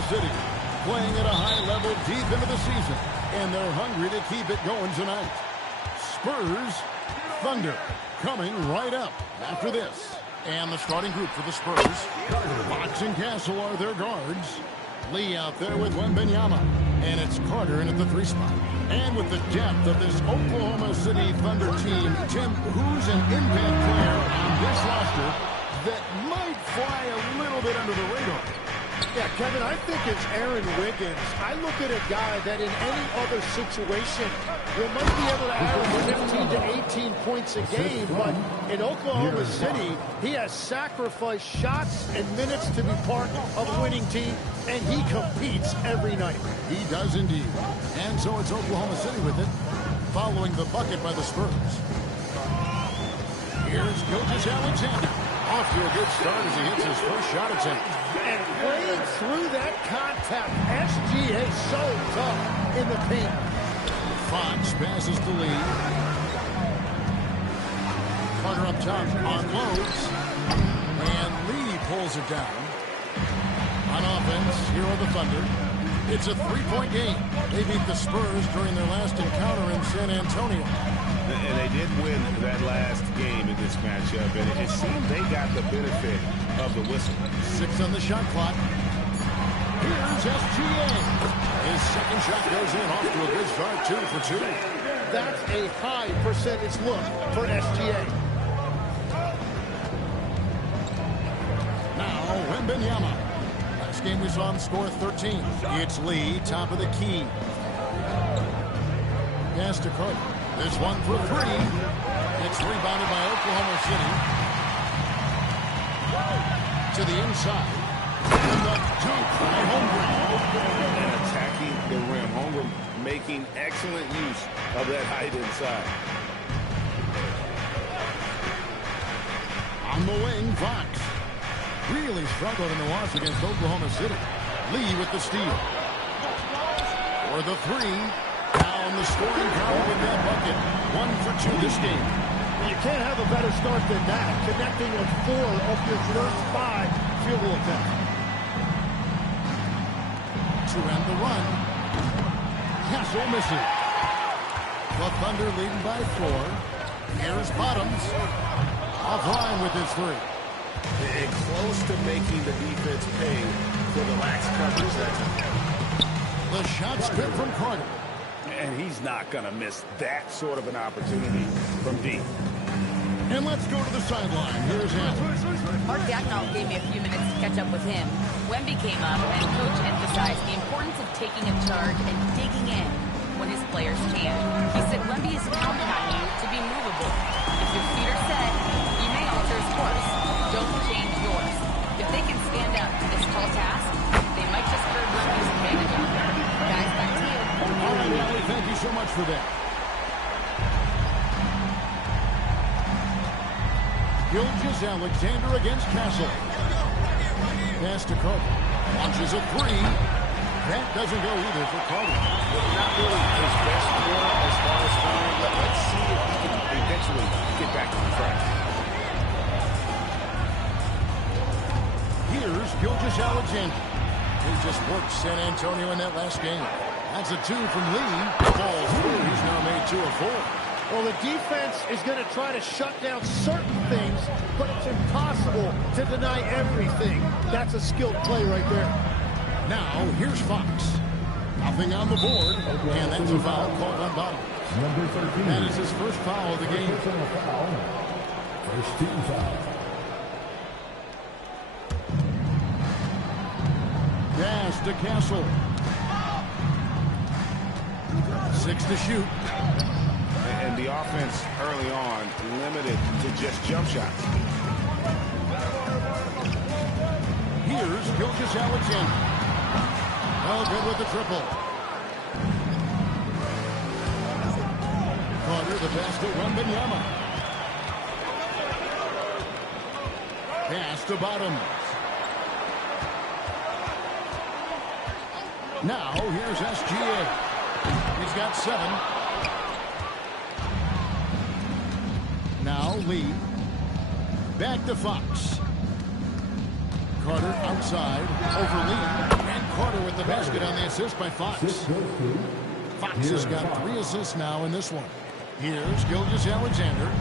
Oklahoma City, playing at a high level deep into the season, and they're hungry to keep it going tonight. Spurs, Thunder, coming right up after this. And the starting group for the Spurs. Fox and Castle are their guards. Lee out there with Wembanyama. And it's Carter in at the 3 spot. And with the depth of this Oklahoma City Thunder team, Tim, who's an impact player on this roster that might fly a little bit under the radar? Yeah, Kevin, I think it's Aaron Wiggins. I look at a guy that in any other situation might be able to average 15 to 18 points a game, but in Oklahoma City, he has sacrificed shots and minutes to be part of a winning team, and he competes every night. He does indeed. And so it's Oklahoma City with it, following the bucket by the Spurs. Here's Gilgeous-Alexander. Off to a good start as he hits his first shot attempt. And playing through that contact, SGA so tough in the paint. Fox passes to Lee. Carter up top unloads. And Lee pulls it down. On offense, here are the Thunder. It's a 3-point game. They beat the Spurs during their last encounter in San Antonio. And they did win that last game in this matchup, and it seemed they got the benefit of the whistle. 6 on the shot clock. Here's SGA. His second shot goes in, off to a good start, 2 for 2. That's a high percentage look for SGA. Now, Wembanyama. Last game we saw him score 13. It's Lee, top of the key. Pass to Carter. This one for 3. It's rebounded by Oklahoma City. To the inside. And the dunk by Holmgren. And attacking the rim. Holmgren making excellent use of that height inside. On the wing, Fox. Really struggled in the loss against Oklahoma City. Lee with the steal. For the 3. Down the scoring column with that bucket. 1 for 2 this game. You can't have a better start than that, connecting on 4 of your first 5 field goal attempts. To end the run, Castle misses. The Thunder leading by 4. Here's Bottoms. Offline with his 3. And close to making the defense pay for the lax coverage that time. The shot's good from Carter. And he's not going to miss that sort of an opportunity from deep. And let's go to the sideline. Here's Allen. Mark Dagnall gave me a few minutes to catch up with him. Wemby came up, and Coach emphasized the importance of taking a charge and digging in when his players can. He said Wemby is counting on you to be movable. If your feet are set, you may alter his course. Don't change yours. If they can stand up to this tall task, they might just hurt Wemby's advantage out there. Guys, back to you. All right, Allie, thank you so much for that. Gilgeous-Alexander against Castle. Pass to Carter. Launches a 3. That doesn't go either for Carter. Not really his best quarter as far as scoring, but let's see if he can eventually get back on track. Here's Gilgeous-Alexander. He just worked San Antonio in that last game. That's a 2 from Lee. Falls through. He's now made 2 of 4. Well, the defense is going to try to shut down certain things, but it's impossible to deny everything. That's a skilled play right there. Now, here's Fox. Nothing on the board, and that's a foul called on Bottom. That is his first foul of the game. First team foul. Pass to Castle. 6 to shoot. And the offense early on limited to just jump shots. Here's Gilgeous-Alexander. Well, good with the triple. Carter, the pass to Wembanyama. Pass to Bottom. Now, here's SGA. He's got 7. Now, Lee. Back to Fox. Carter outside. Over Lee. And Carter basket on the assist by Fox. Fox has got 3 assists now in this one. Here's Gilgeous-Alexander.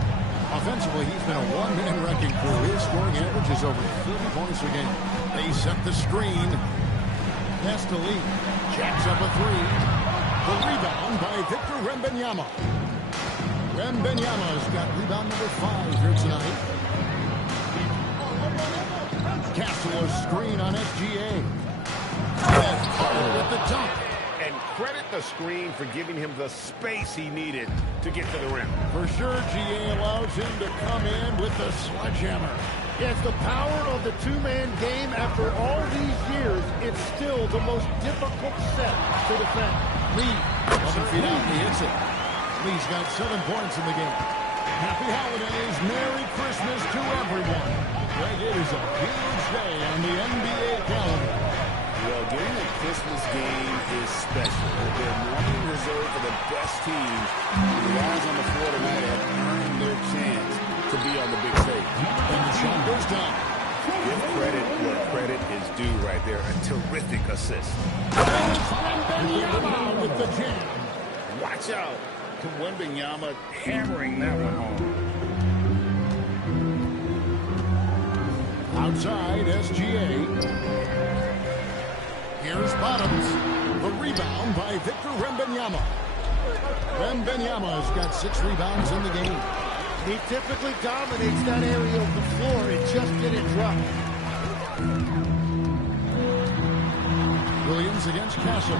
Offensively, he's been a one-man wrecking crew. His scoring average is over 30 points a game. They set the screen. Pass to Lee. Jacks up a 3. The rebound by Victor Wembanyama. Wembanyama's got rebound number 5 here tonight. Castle a screen on SGA. And Carter with the dunk. And credit the screen for giving him the space he needed to get to the rim. For sure, GA allows him to come in with the sledgehammer. Yeah, it's the power of the two-man game. After all these years, it's still the most difficult set to defend. Lee, 11 feet out, he hits it. Lee's got 7 points in the game. Happy holidays, Merry Christmas to everyone. Greg, it is a huge day on the NBA calendar. Well, getting a Christmas game is special. They're normally reserved for the best teams. The guys on the floor tonight have earned their chance to be on the big stage. And the shot goes down. Give credit where credit is due right there. A terrific assist. Wembanyama with the jam. Watch out. Wembanyama hammering that one home. Outside, SGA. Here's Bottoms. The rebound by Victor Wembanyama. Wembanyama's got 6 rebounds in the game. He typically dominates that area of the floor. It just didn't drop. Williams against Castle.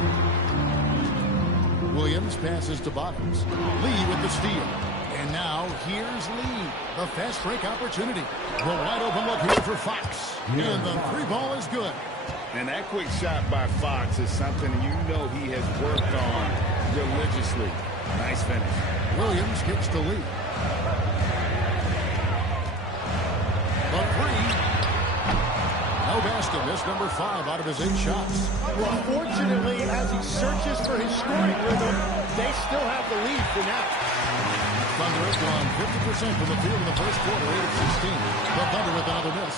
Williams passes to Bottoms. Lee with the steal. And now here's Lee. The fast break opportunity. The wide open look here for Fox. And the 3 ball is good. And that quick shot by Fox is something you know he has worked on religiously. Nice finish. Williams kicks to Lee. The 3. No basket. Missed number 5 out of his 8 shots. Well, fortunately, as he searches for his scoring rhythm, they still have the lead for now. Thunder has gone 50% from the field in the first quarter, 8 of 16. The Thunder with another miss.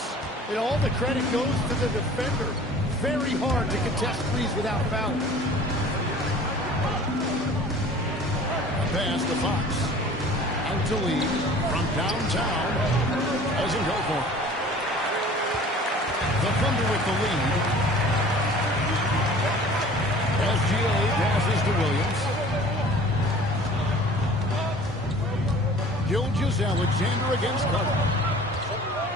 And all the credit goes to the defender. Very hard to contest threes without fouling. Pass to Fox. Out to Lee from downtown. Doesn't go for it. The Thunder with the lead. SGA passes to Williams. Gilgeous-Alexander against Carter.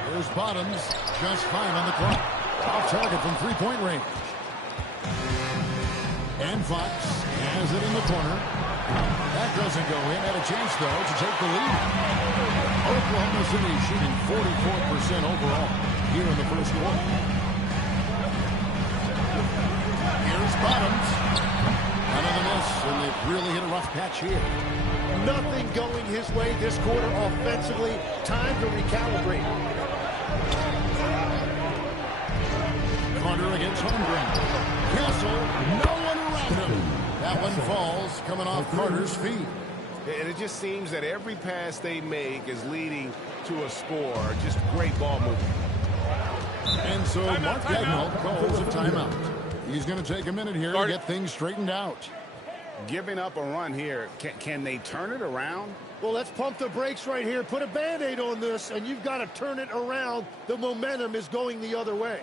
There's Bottoms. Just 5 on the clock. Off target from 3-point range. And Fox has it in the corner. That doesn't go in. Had a chance, though, to take the lead. Oklahoma City shooting 44% overall here in the first quarter. Here's Bottoms. Another miss, and they've really hit a rough patch here. Nothing going his way this quarter offensively. Time to recalibrate. Carter against Holmgren. Castle, no one around him. That one falls, coming off Carter's feet. And it just seems that every pass they make is leading to a score. Just great ball movement. And so Mark Daigneault calls a timeout. He's going to take a minute here to get things straightened out. Giving up a run here. Can they turn it around? Well, let's pump the brakes right here. Put a Band-Aid on this, and you've got to turn it around. The momentum is going the other way.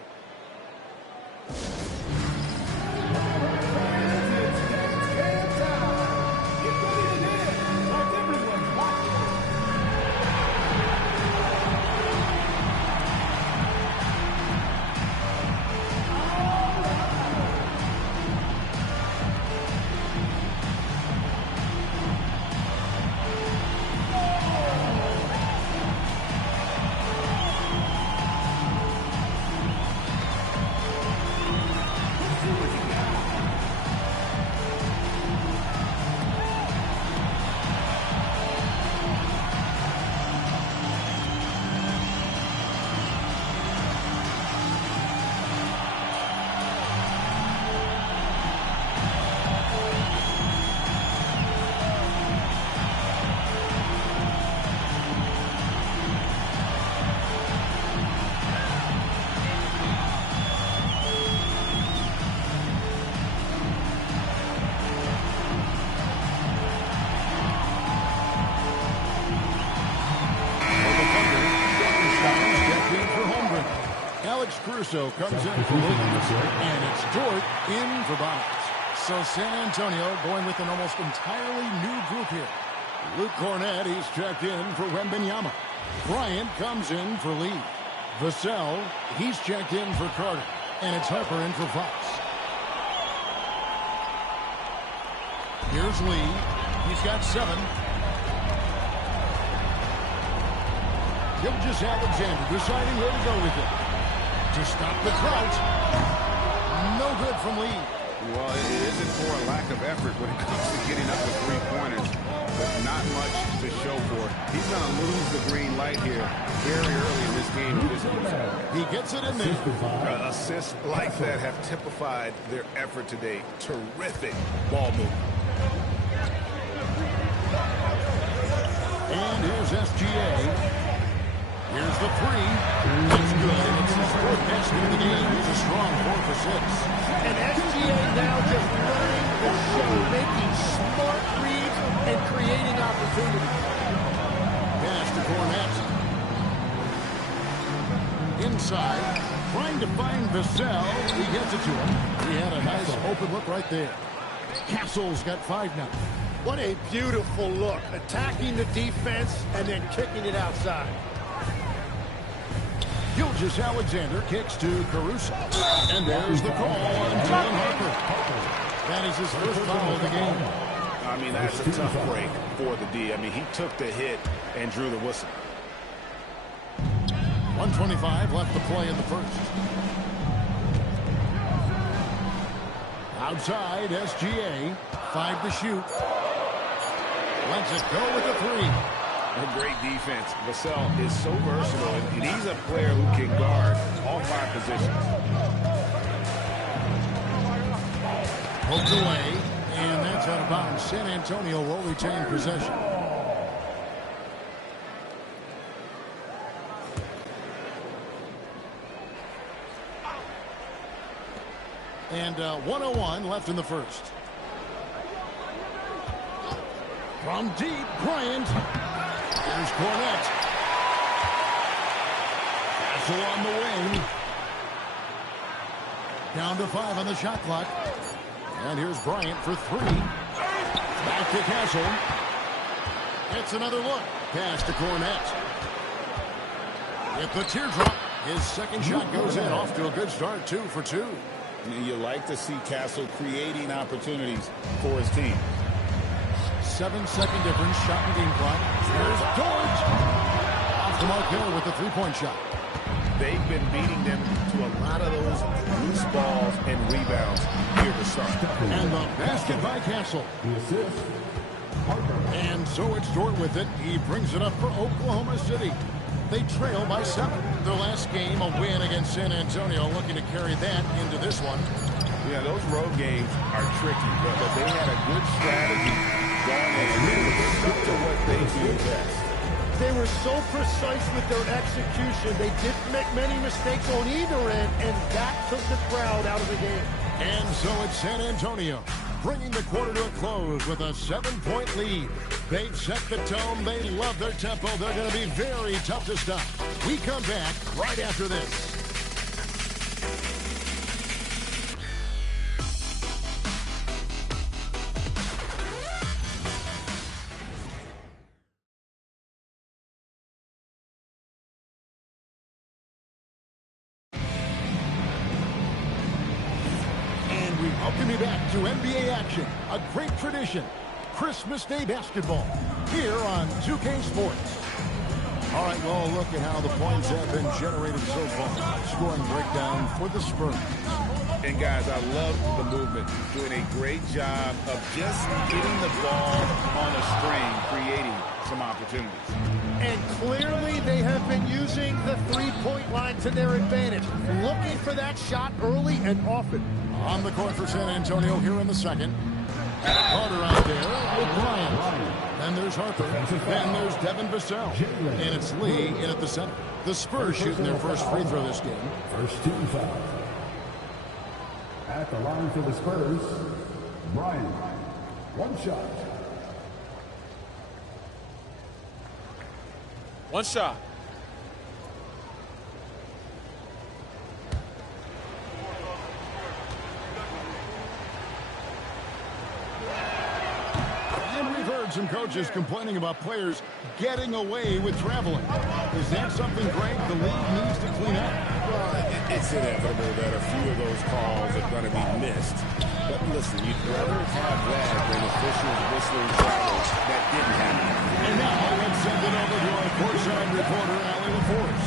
Caruso comes in for Williams, and it's Dort in for Bonds. So San Antonio going with an almost entirely new group here. Luke Cornett, he's checked in for Wembanyama. Bryant comes in for Lee. Vassell, he's checked in for Carter. And it's Harper in for Fox. Here's Lee. He's got 7. Gilgeous-Alexander deciding where to go with it. To stop the drought. No good from Lee. Well, it isn't for a lack of effort when it comes to getting up with 3-pointers, but not much to show for it. He's going to lose the green light here very early in this game. He gets it in there. Assists like that have typified their effort today. Terrific ball movement. And here's SGA. Here's the 3. That's good. And it's his 4th basket of the game. He's a strong 4 for 6. And SGA now just running the show, making smart reads and creating opportunities. Pass to Cornett. Inside. Trying to find Vassell. He gets it to him. He had a nice open look right there. Castle's got 5 now. What a beautiful look. Attacking the defense and then kicking it outside. Gilgeous-Alexander kicks to Caruso. And there's the call on Dylan Harper. That is his first foul of the game. I mean, that's a tough break for the D. I mean, he took the hit and drew the whistle. 1:25 left to play in the first. Outside, SGA. 5 to shoot. Lets it go with the 3. A great defense. Vassell is so versatile, and he's a player who can guard all 5 positions. Poked away, and that's out of bounds. San Antonio will retain possession. And 1:01 left in the first. From deep, Bryant. Here's Cornett. Castle on the wing. Down to 5 on the shot clock. And here's Bryant for 3. Back to Castle. It's another look. Pass to Cornett. With the teardrop. His second shot goes in. Off to a good start. 2 for 2. You like to see Castle creating opportunities for his team. 7-second difference, shot and game clock. There's George. Off the mark there with the 3-point shot. They've been beating them to a lot of those loose balls and rebounds here to start. And the basket by Castle. And so it's Dort with it. He brings it up for Oklahoma City. They trail by 7. Their last game, a win against San Antonio, looking to carry that into this one. Yeah, those road games are tricky, but they had a good strategy going and stuck to what they do best. They were so precise with their execution. They didn't make many mistakes on either end, and that took the crowd out of the game. And so it's San Antonio, bringing the quarter to a close with a 7-point lead. They've set the tone. They love their tempo. They're going to be very tough to stop. We come back right after this. Welcome you back to NBA action, a great tradition, Christmas Day basketball, here on 2K Sports. All right, well, look at how the points have been generated so far. Scoring breakdown for the Spurs. And, guys, I love the movement, doing a great job of just getting the ball on a string, creating some opportunities. And clearly they have been using the three-point line to their advantage, looking for that shot early and often. On the court for San Antonio here in the second. Carter out there with Bryant. Then there's Harper. Then there's Devin Vassell. And it's Lee in at the center. The Spurs shooting their first free throw this game. First team foul. At the line for the Spurs, Bryant. One shot. One shot. We've heard some coaches complaining about players getting away with traveling. Is that something, Greg, the league needs to clean up? Well, it's inevitable that a few of those calls are going to be missed. But listen, you'd rather have that than officials whistling travel that didn't happen. And now let's send it over to our courtside reporter, Allie LaForce.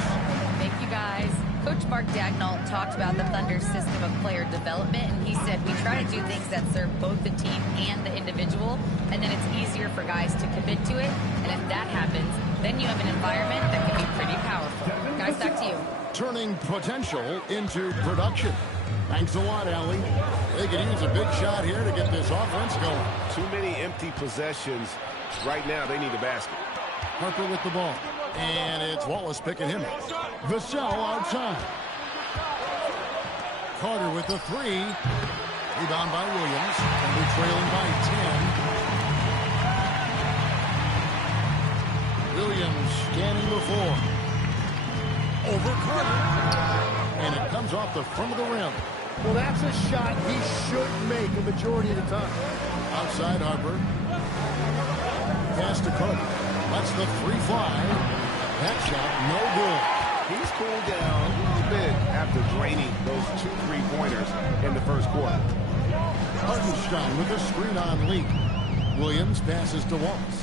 Thank you, guys. Coach Mark Daigneault talked about the Thunder's system of player development, and he said we try to do things that serve both the team and the individual, and then it's easier for guys to commit to it. And if that happens, then you have an environment that can be pretty powerful. Guys, back to you. Turning potential into production. Thanks a lot, Allie. They could use a big shot here to get this offense going. Too many empty possessions. Right now, they need a basket. Harper with the ball. And it's Wallace picking him up. Vassell outside. Carter with the three. Rebound by Williams. And we're trailing by 10. Williams standing before. Over Carter. And it comes off the front of the rim. Well, that's a shot he should make a majority of the time. Outside Harper. Pass to Carter. That's the three fly. That shot, no good. He's cooled down a little bit after draining those 2 3-pointers in the first quarter. Hartenstein with a screen on Lee. Williams passes to Wallace.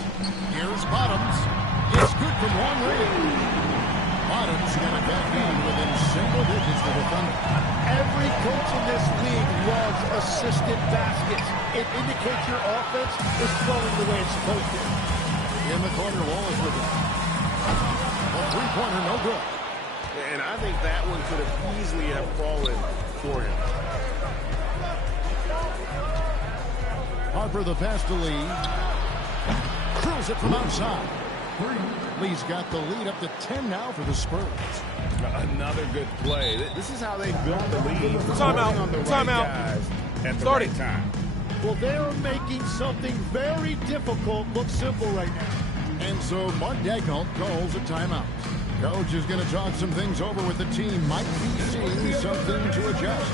Here's Bottoms. It's good from long range. Bottoms got it back in within single digits for the Thunder. Every coach in this league loves assisted baskets. It indicates your offense is flowing the way it's supposed to. In the corner, Wallace with it. A three-pointer, no good. And I think that one could have easily have fallen for him. Harper the pass to Lee. Curls it from outside. Lee's got the lead up to 10 now for the Spurs. Another good play. This is how they built the lead. Timeout. On the right Timeout. guys at the Starting. right time. Well, they're making something very difficult look simple right now. And so Mark Daigneault calls a timeout. Coach is going to talk some things over with the team. Might be seeing something to adjust.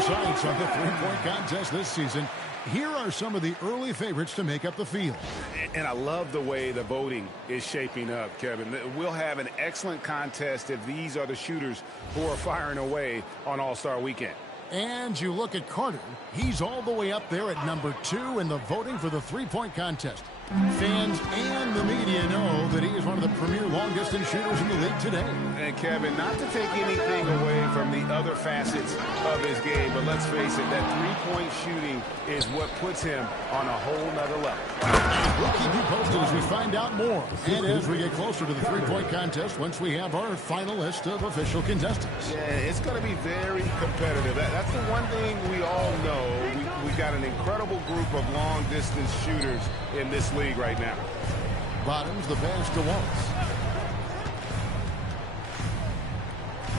Sights on the three-point contest this season. Here are some of the early favorites to make up the field. And I love the way the voting is shaping up, Kevin. We'll have an excellent contest if these are the shooters who are firing away on All-Star Weekend. And you look at Carter. He's all the way up there at number 2 in the voting for the three-point contest. Fans and the media know that he is one of the premier long-distance shooters in the league today. And, Kevin, not to take anything away from the other facets of his game, but let's face it, that three-point shooting is what puts him on a whole nother level. We'll keep you posted as we find out more. And as we get closer to the three-point contest, once we have our final list of official contestants. Yeah, it's going to be very competitive. That's the one thing we all know. We've got an incredible group of long-distance shooters in this league right now. Bottoms the pass to Wallace.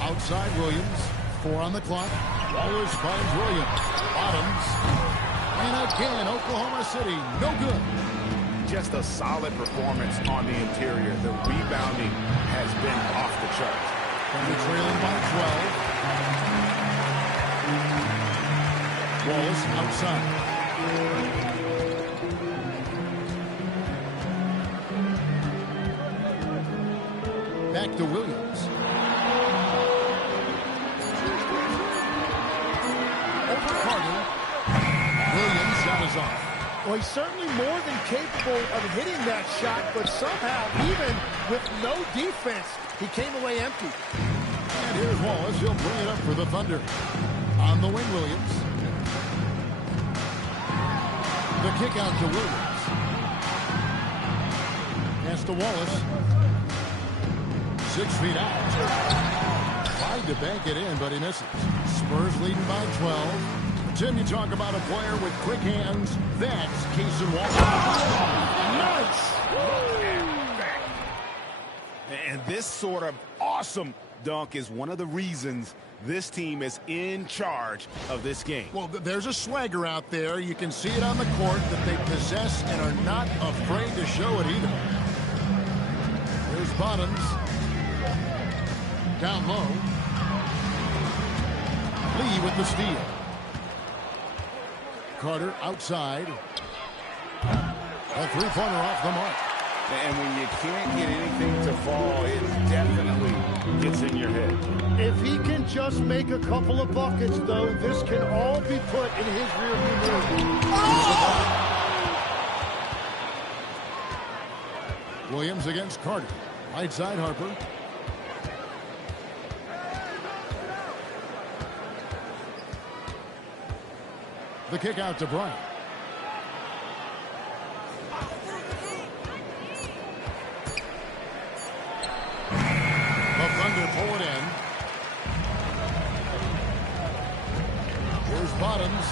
Outside Williams. 4 on the clock. Wallace finds Williams. Bottoms. And again, Oklahoma City, no good. Just a solid performance on the interior. The rebounding has been off the charts. And we're trailing by 12. Wallace outside. Back to Williams. is off. Well, he's certainly more than capable of hitting that shot, but somehow, even with no defense, he came away empty. And here's Wallace. He'll bring it up for the Thunder. On the wing, Williams. The kick out to Williams. Pass to Wallace. 6 feet out. Tried to bank it in, but he misses. Spurs leading by 12. Tim, you talk about a player with quick hands. That's Cason Wallace. Nice! And this sort of awesome dunk is one of the reasons this team is in charge of this game. Well, there's a swagger out there. You can see it on the court that they possess and are not afraid to show it either. There's Bottoms. Down low. Lee with the steal. Carter outside. A three-pointer off the mark. And when you can't get anything to fall, it definitely gets in your head. If he can just make a couple of buckets, though, this can all be put in his rearview mirror. Williams against Carter. Right side, Harper. The kick out to Bryant. The Thunder pull it in. Here's Bottoms.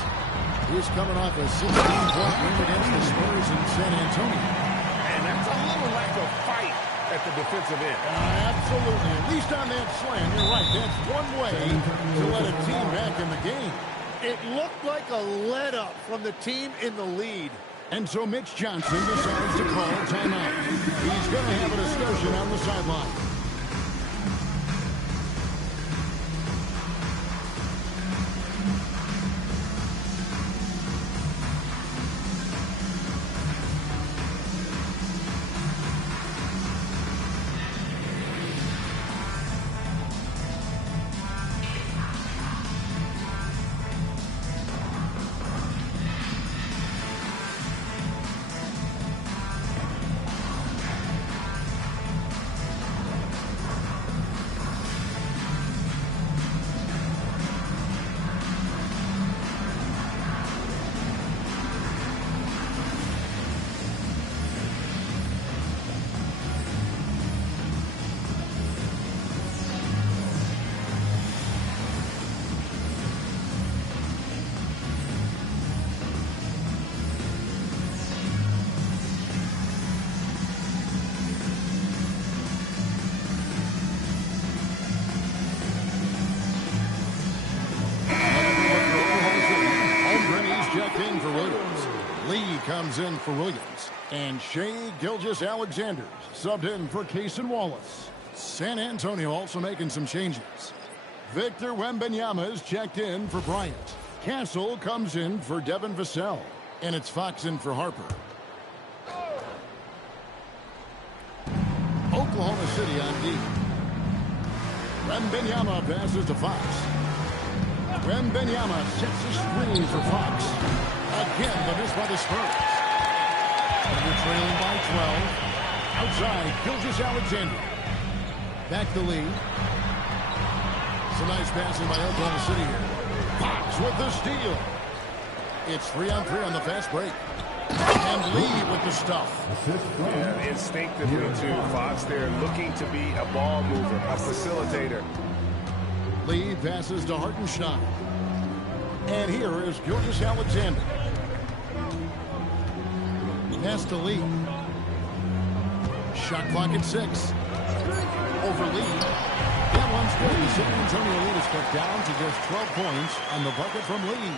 He's coming off a 16-point win against the Spurs in San Antonio. And that's a little lack of fight at the defensive end. Absolutely. At least on that slam, you're right. That's one way to let a team back in the game. It looked like a let-up from the team in the lead. And so Mitch Johnson decides to call timeout. He's going to have a discussion on the sideline. Comes in for Williams. And Shai Gilgeous-Alexander subbed in for Cason Wallace. San Antonio also making some changes. Victor Wembanyama is checked in for Bryant. Castle comes in for Devin Vassell. And it's Fox in for Harper. Oklahoma City on D. Wembanyama passes to Fox. Wembanyama sets a screen for Fox. Again, the miss by the Spurs. They're trailing by 12. Outside, Gilgeous-Alexander. Back the lead. It's a nice passing by Oklahoma City here. Fox with the steal. It's 3-on-3 on the fast break. And Lee with the stuff. Yeah, instinctively, too. Fox there looking to be a ball mover, a facilitator. Lee passes to Hartenstein. And here is Gilgeous-Alexander. Pass to Lee. Shot clock at 6. Over Lee. That one's good. The San Antonio lead is cut down to just 12 points on the bucket from Lee.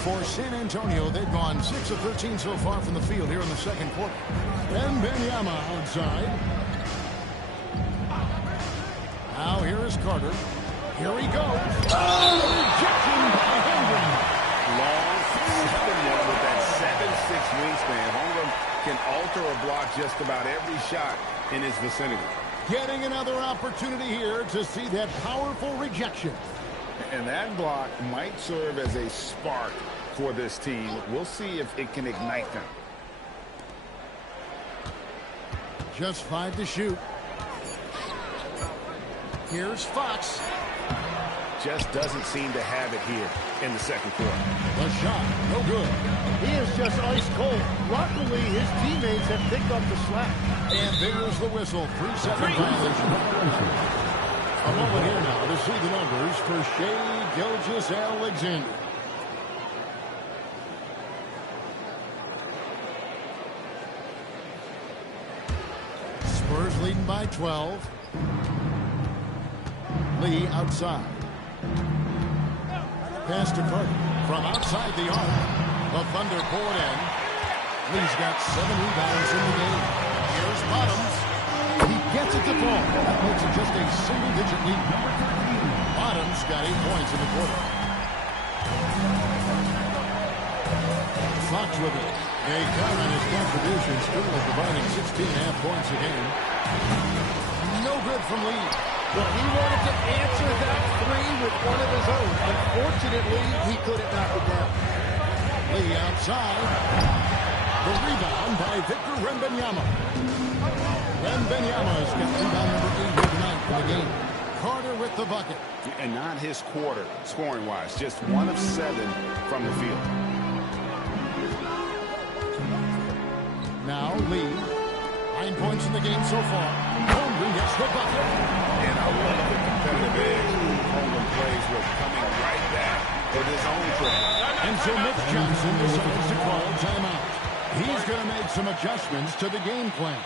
For San Antonio, they've gone 6 of 13 so far from the field here in the second quarter. Wembanyama outside. Now here is Carter. Here he goes. Rejection by Holmgren. Long, 7'1" with that 7'6" wingspan. Holmgren can alter or block just about every shot in his vicinity. Getting another opportunity here to see that powerful rejection. And that block might serve as a spark for this team. We'll see if it can ignite them. Just 5 to shoot. Here's Fox. Just doesn't seem to have it here in the second quarter. The shot, no good. He is just ice cold. Luckily, his teammates have picked up the slack. And there's the whistle. 3-second violation. A moment here now to see the numbers for Shai Gilgeous-Alexander. Spurs leading by 12. Lee outside. Pass to Carter from outside the arc. The Thunder pour it in. Lee's got 7 rebounds in the game. Here's Bottoms. He gets it to fall. That makes it just a single-digit lead. Bottoms got 8 points in the quarter. Fox with it. They count on his contributions, still providing 16.5 points a game. No good from Lee. Well, he wanted to answer that three with one of his own. Unfortunately, he couldn't knock it down. Lee outside. The rebound by Victor Wembanyama. Wembanyama's got rebound number 8 here tonight for the game. Carter with the bucket. And not his quarter, scoring-wise. Just 1 of 7 from the field. Now Lee. 9 points in the game so far. Holmgren gets the bucket. And I love the competitive edge Holmgren plays with, coming right back with his own triple. And so Mitch Johnson decides to call timeout. He's going to make some adjustments to the game plan.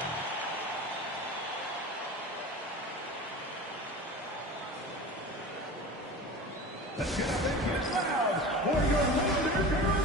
Let's get up and get loud for your Thunder champion.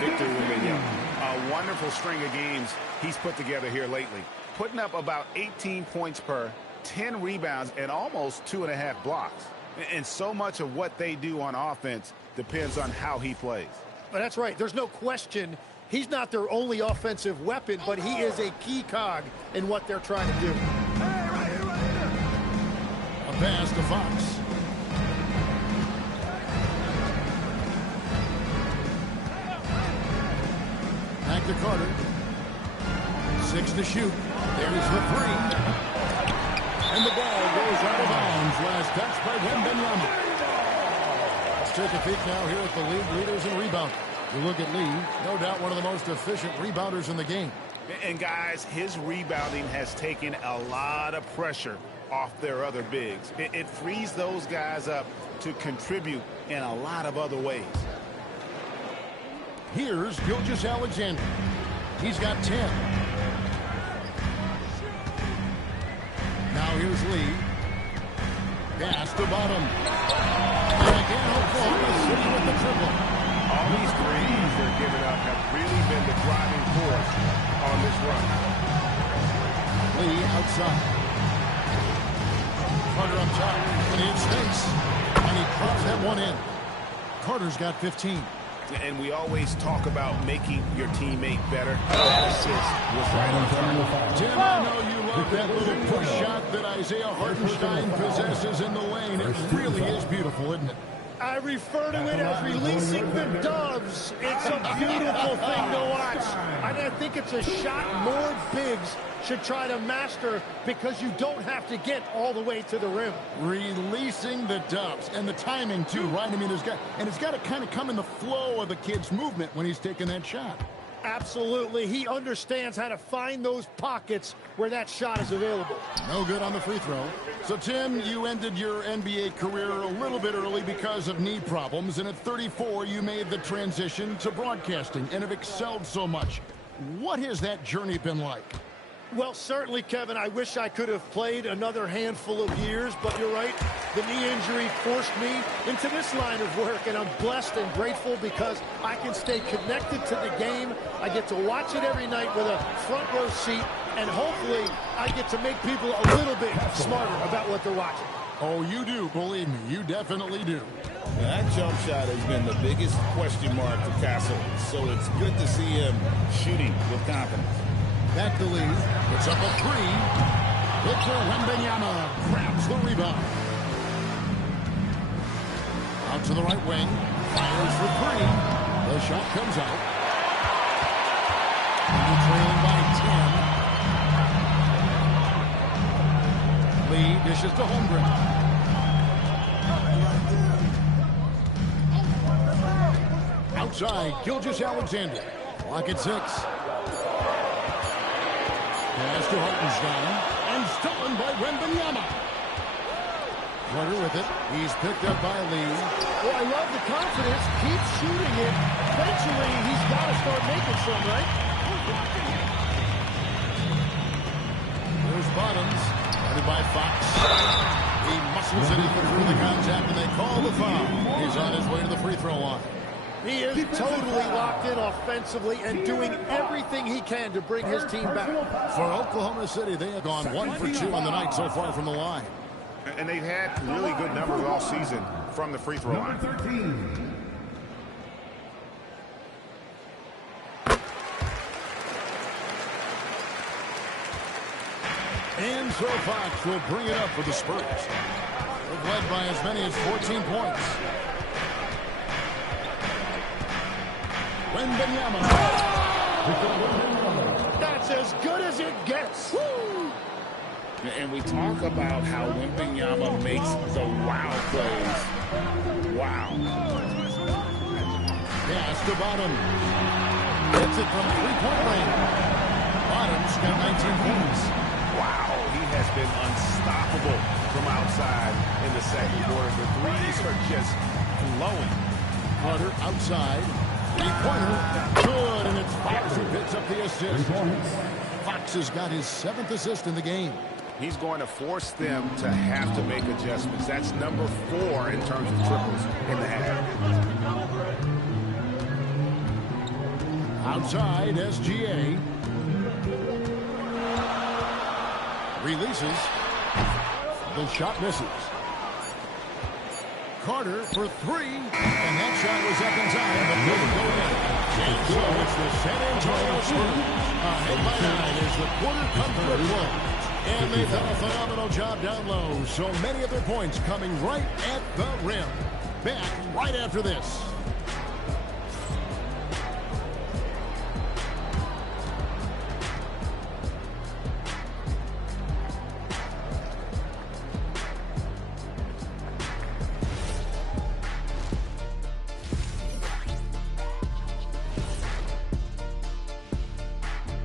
Victor Wembanyama. A wonderful string of games he's put together here lately. Putting up about 18 points per, 10 rebounds, and almost 2.5 blocks. And so much of what they do on offense depends on how he plays. But that's right. There's no question he's not their only offensive weapon, but he is a key cog in what they're trying to do. A pass to Fox. Back to Carter. 6 to shoot. There's the 3. And the ball goes out of bounds. Last touch by Wembanyama. Let's take a peek now here at the league leaders in rebounding. You look at Lee, no doubt one of the most efficient rebounders in the game. And guys, his rebounding has taken a lot of pressure off their other bigs. It frees those guys up to contribute in a lot of other ways. Here's Gilgeous-Alexander. He's got 10. Now here's Lee. Pass to Bottom. And again, Oklahoma City with the triple. All these threes they're giving up have really been the driving force on this run. Lee outside. Carter up top. And in space. And he drops that one in. Carter's got 15. And we always talk about making your teammate better. That assist was right on target. Tim, I know you love that little push shot that Isaiah Hartenstein possesses in the lane. It really is beautiful, isn't it? I refer to it as releasing the doves. It's a beautiful thing to watch. And I think it's a shot more bigs should try to master because you don't have to get all the way to the rim. Releasing the doves. And the timing, too, right? I mean, it's got to kind of come in the flow of the kid's movement when he's taking that shot. Absolutely. He understands how to find those pockets where that shot is available. No good on the free throw. So, Tim, you ended your NBA career a little bit early because of knee problems, and at 34, you made the transition to broadcasting and have excelled so much. What has that journey been like? Well, certainly, Kevin, I wish I could have played another handful of years, but you're right. The knee injury forced me into this line of work, and I'm blessed and grateful because I can stay connected to the game. I get to watch it every night with a front row seat, and hopefully I get to make people a little bit smarter about what they're watching. Oh, you do, believe me. You definitely do. That jump shot has been the biggest question mark for Castle, so it's good to see him shooting with confidence. Back the lead. It's up a three. Victor Wembanyama grabs the rebound. Out to the right wing. Fires for three. The shot comes out. And they're trailing by 10. Lee dishes to Holmgren. Outside, Gilgeous-Alexander. Clock at 6. Pass to Hartenstein, and stolen by Wembanyama. Carter with it. He's picked up by Lee. Well, I love the confidence. Keep shooting it. Eventually, he's got to start making some, right? There's Bottoms. Guarded by Fox. He muscles it in through the contact, and they call the foul. He's on his way to the free throw line. He is totally locked in offensively and doing everything he can to bring his team back. For Oklahoma City, they have gone 1 for 2 on the night so far from the line. And they've had really good numbers all season from the free throw line. Number 13. And so Fox will bring it up for the Spurs. They've led by as many as 14 points. Wembanyama. That's as good as it gets. Woo! And we talk about how Wembanyama makes the wow plays. Wow. Pass to Bottom. Hits it from three-point range. Bottom's got 19 points. Wow, he has been unstoppable from outside in the second quarter. The threes are just flowing. Carter outside. Three-pointer. Good, and it's Fox who picks up the assist. Fox has got his 7th assist in the game. He's going to force them to have to make adjustments. That's number 4 in terms of triples in the half. Outside, SGA. Releases. The shot misses. Carter for 3. And that shot was up in time, but didn't go in. And so it's the San Antonio Spurs. Ahead by 9 as the quarter comes to a close. And they've done a phenomenal job down low. So many of their points coming right at the rim. Back right after this.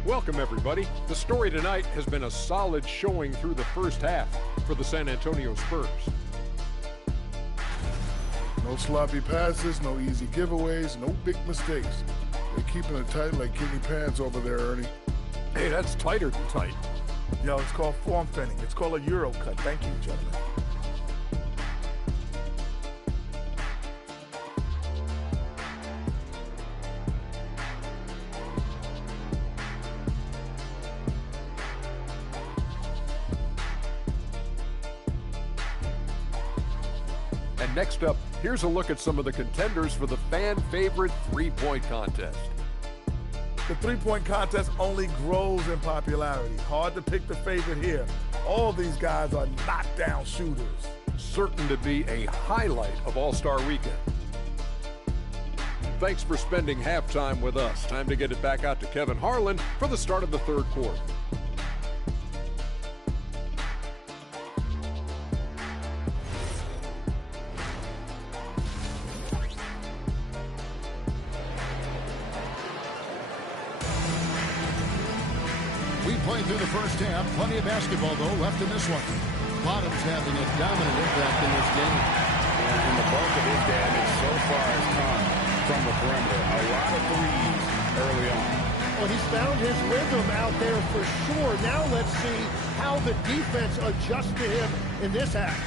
Welcome, everybody. The story tonight has been a solid showing through the first half for the San Antonio Spurs. No sloppy passes, no easy giveaways, no big mistakes. They're keeping it tight like kidney pants over there, Ernie. Hey, that's tighter than tight. Yo, it's called form fitting. It's called a Euro cut. Thank you, gentlemen. And next up, here's a look at some of the contenders for the fan-favorite three-point contest. The three-point contest only grows in popularity. Hard to pick the favorite here. All these guys are knockdown shooters. certain to be a highlight of All-Star Weekend. Thanks for spending halftime with us. Time to get it back out to Kevin Harlan for the start of the third quarter. We played through the first half. Plenty of basketball, though, left in this one. Bottom's having a dominant impact in this game. And the bulk of his damage so far has come from the perimeter. A lot of threes early on. Well, he's found his rhythm out there for sure. Now let's see how the defense adjusts to him in this half.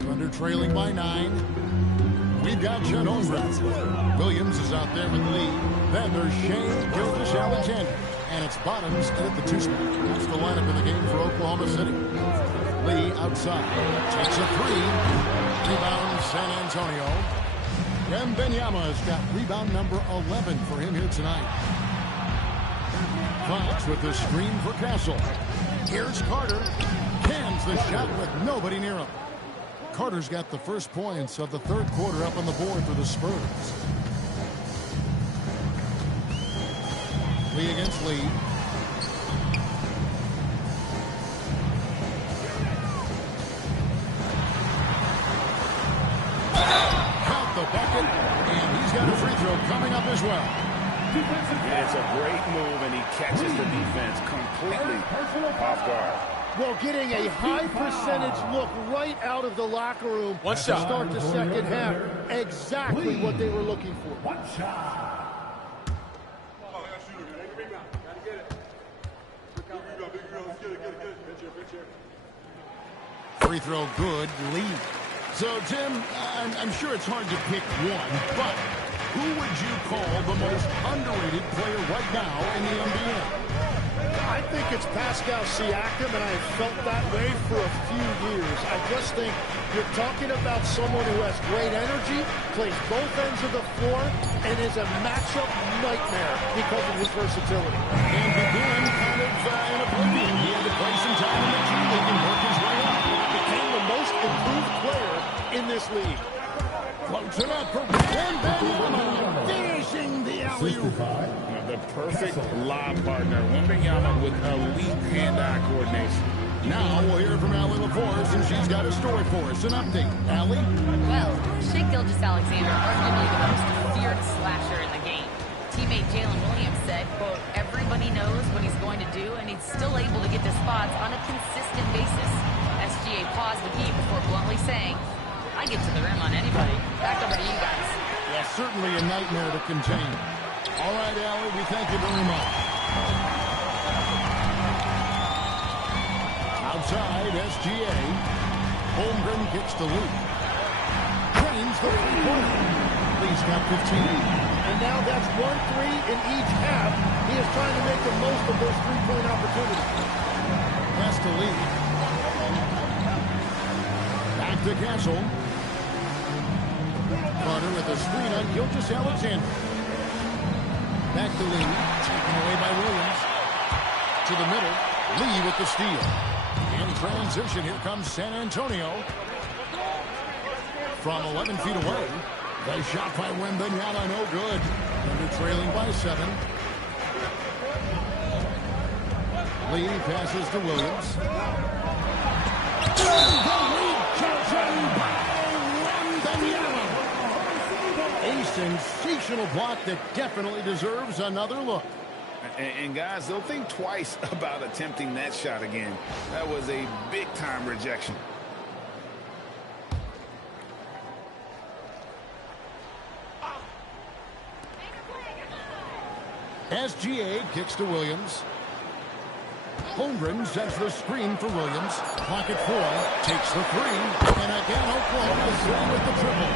Thunder trailing by 9. We've got Chet Holmgren. Williams is out there with Lee. Then there's Shane Gilgeous-Alexander. And it's Bottoms at the 2 spot. That's the lineup in the game for Oklahoma City. Lee outside. Takes a 3. Rebound San Antonio. Wembanyama's got rebound number 11 for him here tonight. Fox with the screen for Castle. Here's Carter. Cans the shot with nobody near him. Carter's got the first points of the third quarter up on the board for the Spurs. Lee against Lee. Count the bucket, and he's got a free throw coming up as well. Yeah, it's a great move, and he catches the defense completely off guard. Well, getting a high percentage look right out of the locker room to start the second half. Exactly what they were looking for. One shot. Free throw good, Lee. So, Tim, I'm sure it's hard to pick one, but who would you call the most underrated player right now in the NBA? I think it's Pascal Siakam, and I've felt that way for a few years. I just think you're talking about someone who has great energy, plays both ends of the floor, and is a matchup nightmare because of his versatility. And began kind of in a oblivion. He had to play some time in the G League and work his way up. Became the most improved player in this league. Floats it up for Wembanyama, finishing the alley-oop. The perfect lob partner. Wembanyama with elite hand-eye coordination. Now we'll hear from Allie LaForce, and she's got a story for us. An update. Allie? Well, Shai Gilgeous-Alexander, arguably the most feared slasher in the game. Teammate Jalen Williams said, quote, everybody knows what he's going to do, and he's still able to get to spots on a consistent basis. SGA paused the beat before bluntly saying, I get to the rim on anybody. Back over to you guys. Yeah, certainly a nightmare to contain. All right, Allie, we thank you very much. Outside, SGA. Holmgren kicks to Lee. Drains the three-pointer. Lee's got 15. And now that's 1-3 in each half. He is trying to make the most of those three-point opportunities. Pass to Lee. Back to Castle. Carter with a screen on Gilgeous-Alexander. Back to Lee. Taken away by Williams. To the middle. Lee with the steal. In transition, here comes San Antonio. From 11 feet away. The shot by Wembanyama, no good. Thunder trailing by 7. Lee passes to Williams. And the lead chosen by Wembanyama. A sensational block that definitely deserves another look. And guys, they'll think twice about attempting that shot again. That was a big-time rejection. SGA kicks to Williams. Holmgren sets the screen for Williams. Pocket 4, takes the 3, and again Oklahoma City with the triple.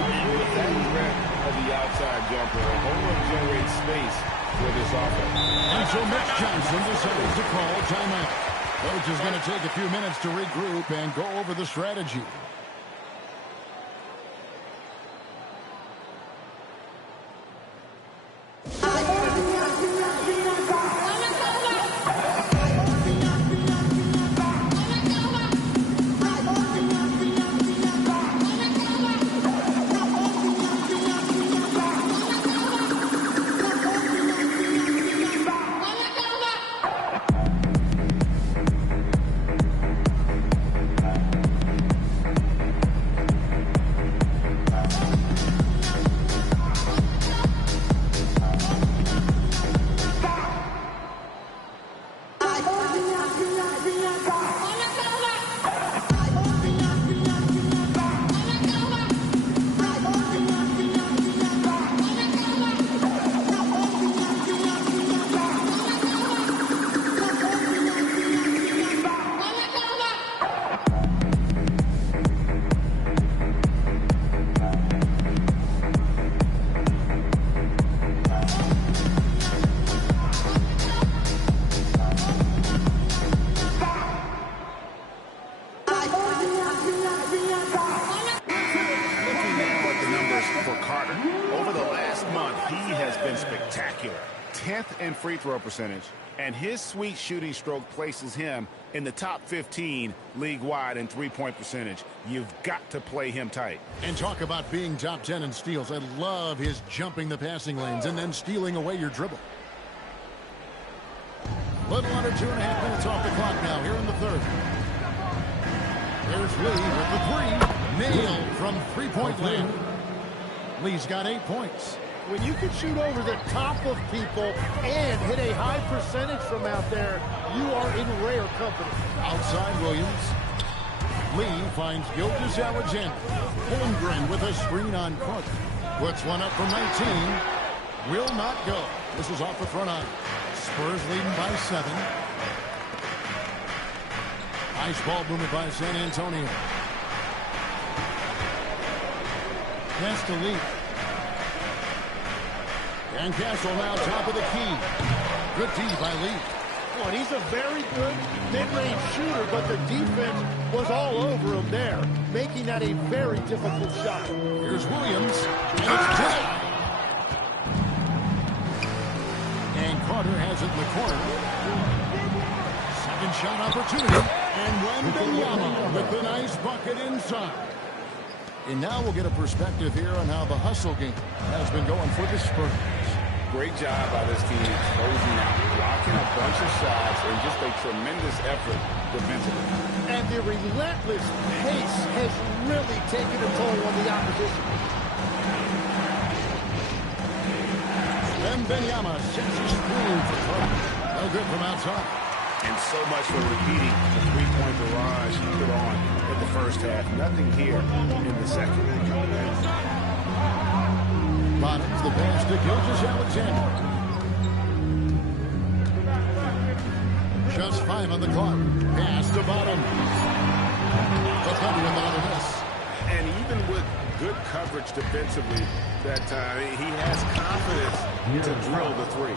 With that threat of the outside jumper, Oklahoma generates space for this offense. And so Mitch Johnson decides to call timeout. Coach is going to take a few minutes to regroup and go over the strategy. for Carter. Over the last month, he has been spectacular. 10th in free throw percentage, and his sweet shooting stroke places him in the top 15 league-wide in three-point percentage. You've got to play him tight. And talk about being top 10 in steals. I love his jumping the passing lanes and then stealing away your dribble. Little under 2.5 minutes off the clock now here in the third. There's Lee with the three. Nailed from three-point land. Lee's got 8 points. When you can shoot over the top of people and hit a high percentage from out there, you are in rare company. Outside Williams. Lee finds Gilgeous-Alexander. Holmgren with a screen on Carter. Puts one up from 19. Will not go. This is off the front iron. Spurs leading by 7. Nice ball movement by San Antonio. Pass to Lee. And Castle now top of the key. Good D by Lee. And he's a very good mid-range shooter, but the defense was all over him there, making that a very difficult shot. Here's Williams, and it's dry. And Carter has it in the corner. Second shot opportunity. And Wembanyama with the nice bucket inside. And now we'll get a perspective here on how the hustle game has been going for the Spurs. Great job by this team closing out, blocking a bunch of shots, and just a tremendous effort defensively. And the relentless pace has really taken a toll on the opposition. Wembanyama sets his screen for Carter. No good from outside. And so much for repeating the three-point barrage he put on in the first half. Nothing here in the second. Bottoms the pass to Gilgeous-Alexander. Just 5 on the clock. Pass to Bottom. The Thunder with another miss. And even with good coverage defensively that time, he has confidence to drill the three.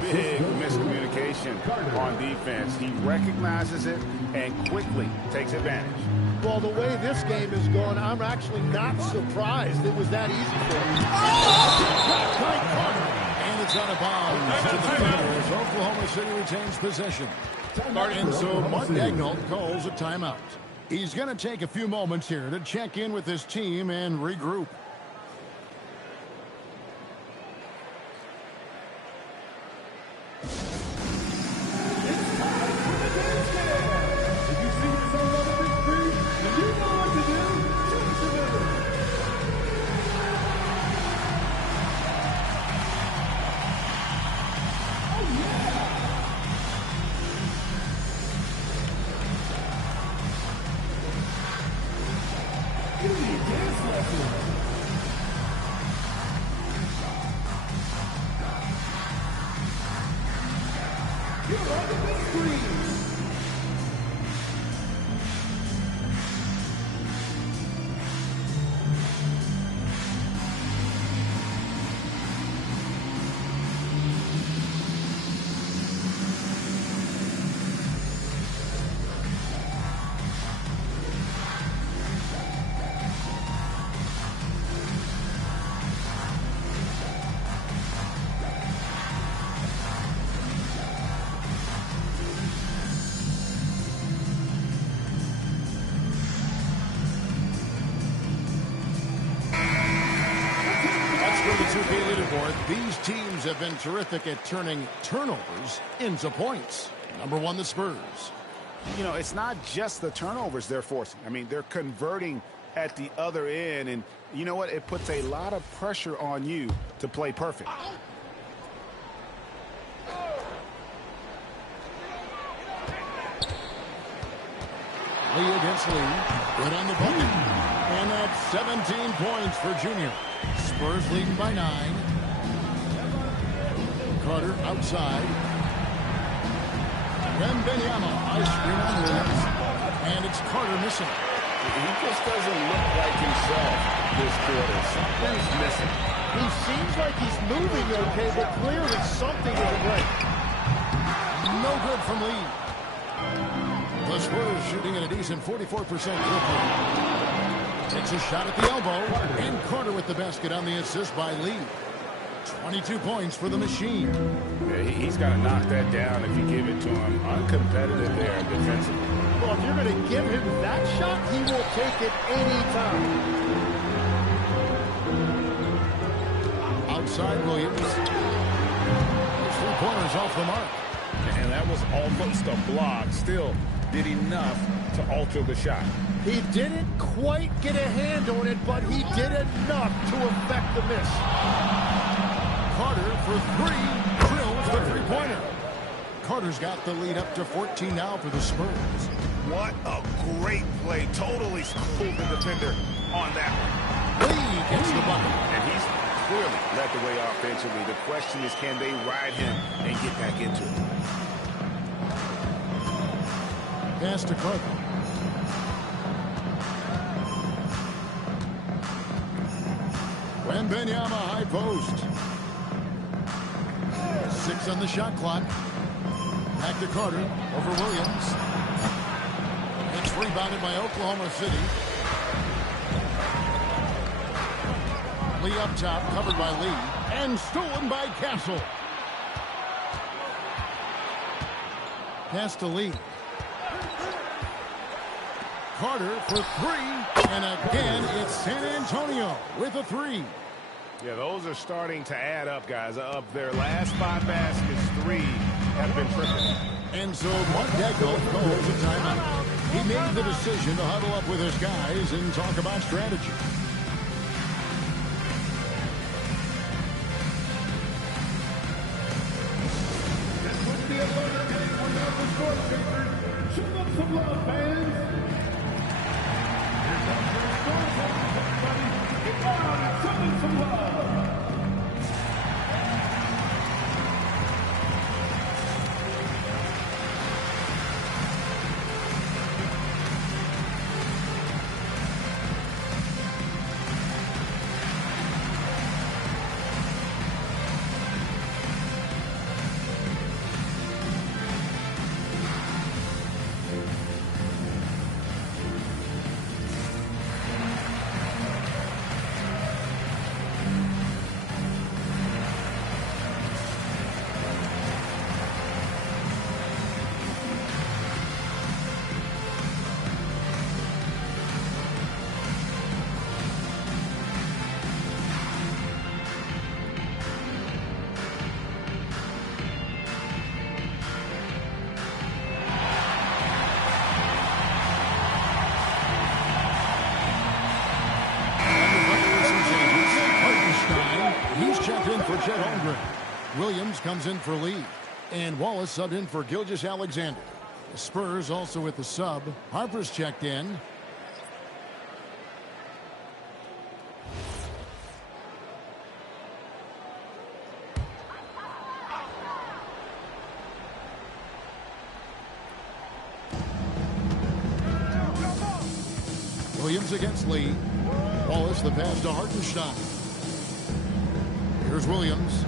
Big miscommunication on defense. He recognizes it and quickly takes advantage. Well, the way this game is going, I'm actually not surprised it was that easy for him. And it's out of bounds to the Thunder as Oklahoma City retains possession. And so Mark Daigneault calls a timeout. He's going to take a few moments here to check in with his team and regroup. These teams have been terrific at turning turnovers into points. Number 1, the Spurs. You know, it's not just the turnovers they're forcing. I mean, they're converting at the other end, and you know what? It puts a lot of pressure on you to play perfect. Lee against Lee. Good on the bucket. And that's 17 points for Junior. Spurs leading by 9. Carter outside. Wembanyama. Nice screen on Williams. And it's Carter missing. He just doesn't look like himself this quarter. Something's missing. He seems like he's moving okay, but clearly something isn't right. No good from Lee. The Spurs shooting at a decent 44% clip. Takes a shot at the elbow. And Carter with the basket on the assist by Lee. 22 points for the machine. Yeah, he's got to knock that down if you give it to him. Uncompetitive there defensively. Well, if you're going to give him that shot, he will take it anytime. Outside Williams. Three-pointers off the mark. And that was almost a block. Still did enough to alter the shot. He didn't quite get a hand on it, but he did enough to affect the miss. Carter for three. Drills the three-pointer. Carter's got the lead up to 14 now for the Spurs. What a great play. Totally schooled the defender on that one. Lee gets the bucket. And he's clearly led the way offensively. The question is, can they ride him and get back into it? Pass to Carter. Wembanyama high post. 6 on the shot clock. Back to Carter over Williams. It's rebounded by Oklahoma City. Lee up top, covered by Lee. And stolen by Castle. Pass to Lee. Carter for three. And again, it's San Antonio with a three. Yeah, those are starting to add up, guys. Of their last 5 baskets, 3 have been triple. And so Mark Deco calls a timeout. He made the decision to huddle up with his guys and talk about strategy. This would be a better game without the score takers. Show them some love, fans. Here comes your score takers, everybody. Get down and show them some love. Chet Holmgren. Williams comes in for Lee. And Wallace subbed in for Gilgeous-Alexander. The Spurs also with the sub. Harper's checked in. Williams against Lee. Wallace the pass to Hartenstein. Here's Williams.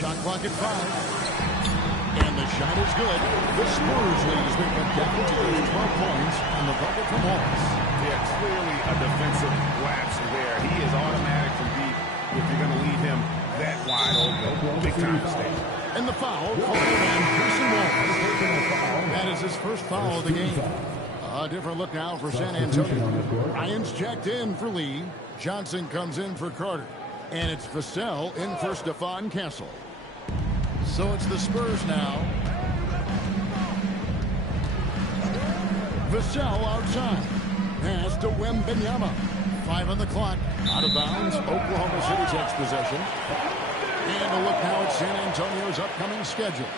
Shot clock at 5. And the shot is good. The Spurs lead has been cut down to 12 points on the bucket from Wallace. Yeah, clearly a defensive lapse there. He is automatic from deep if you're going to leave him that wide open. Big time mistake. And the foul called on Pearson Wallace. That is his first foul of the game. A different look now for San Antonio. Ryan's checked in for Lee. Johnson comes in for Carter. And it's Vassell in for Stephon Castle. So it's the Spurs now. Vassell outside. Pass to Wembanyama. 5 on the clock. Out of bounds. Oklahoma City takes possession. And a look now at San Antonio's upcoming schedule.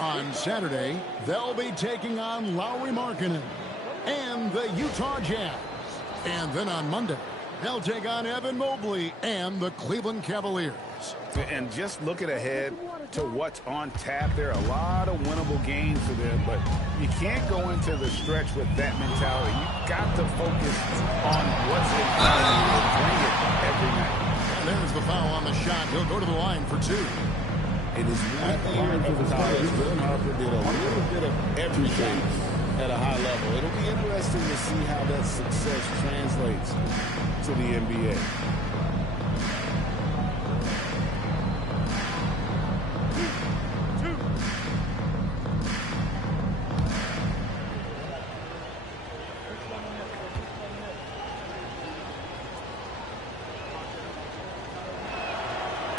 On Saturday, they'll be taking on Lauri Markkanen and the Utah Jazz. And then on Monday, they'll take on Evan Mobley and the Cleveland Cavaliers. And just looking ahead to what's on tap, there are a lot of winnable games for them, but you can't go into the stretch with that mentality. You've got to focus on what's in front of you and bring it every night. And there's the foul on the shot. He'll go to the line for 2. It is not the line for the Spurs. Glenn Harper did a little bit of everything at a high level. It'll be interesting to see how that success translates to the NBA.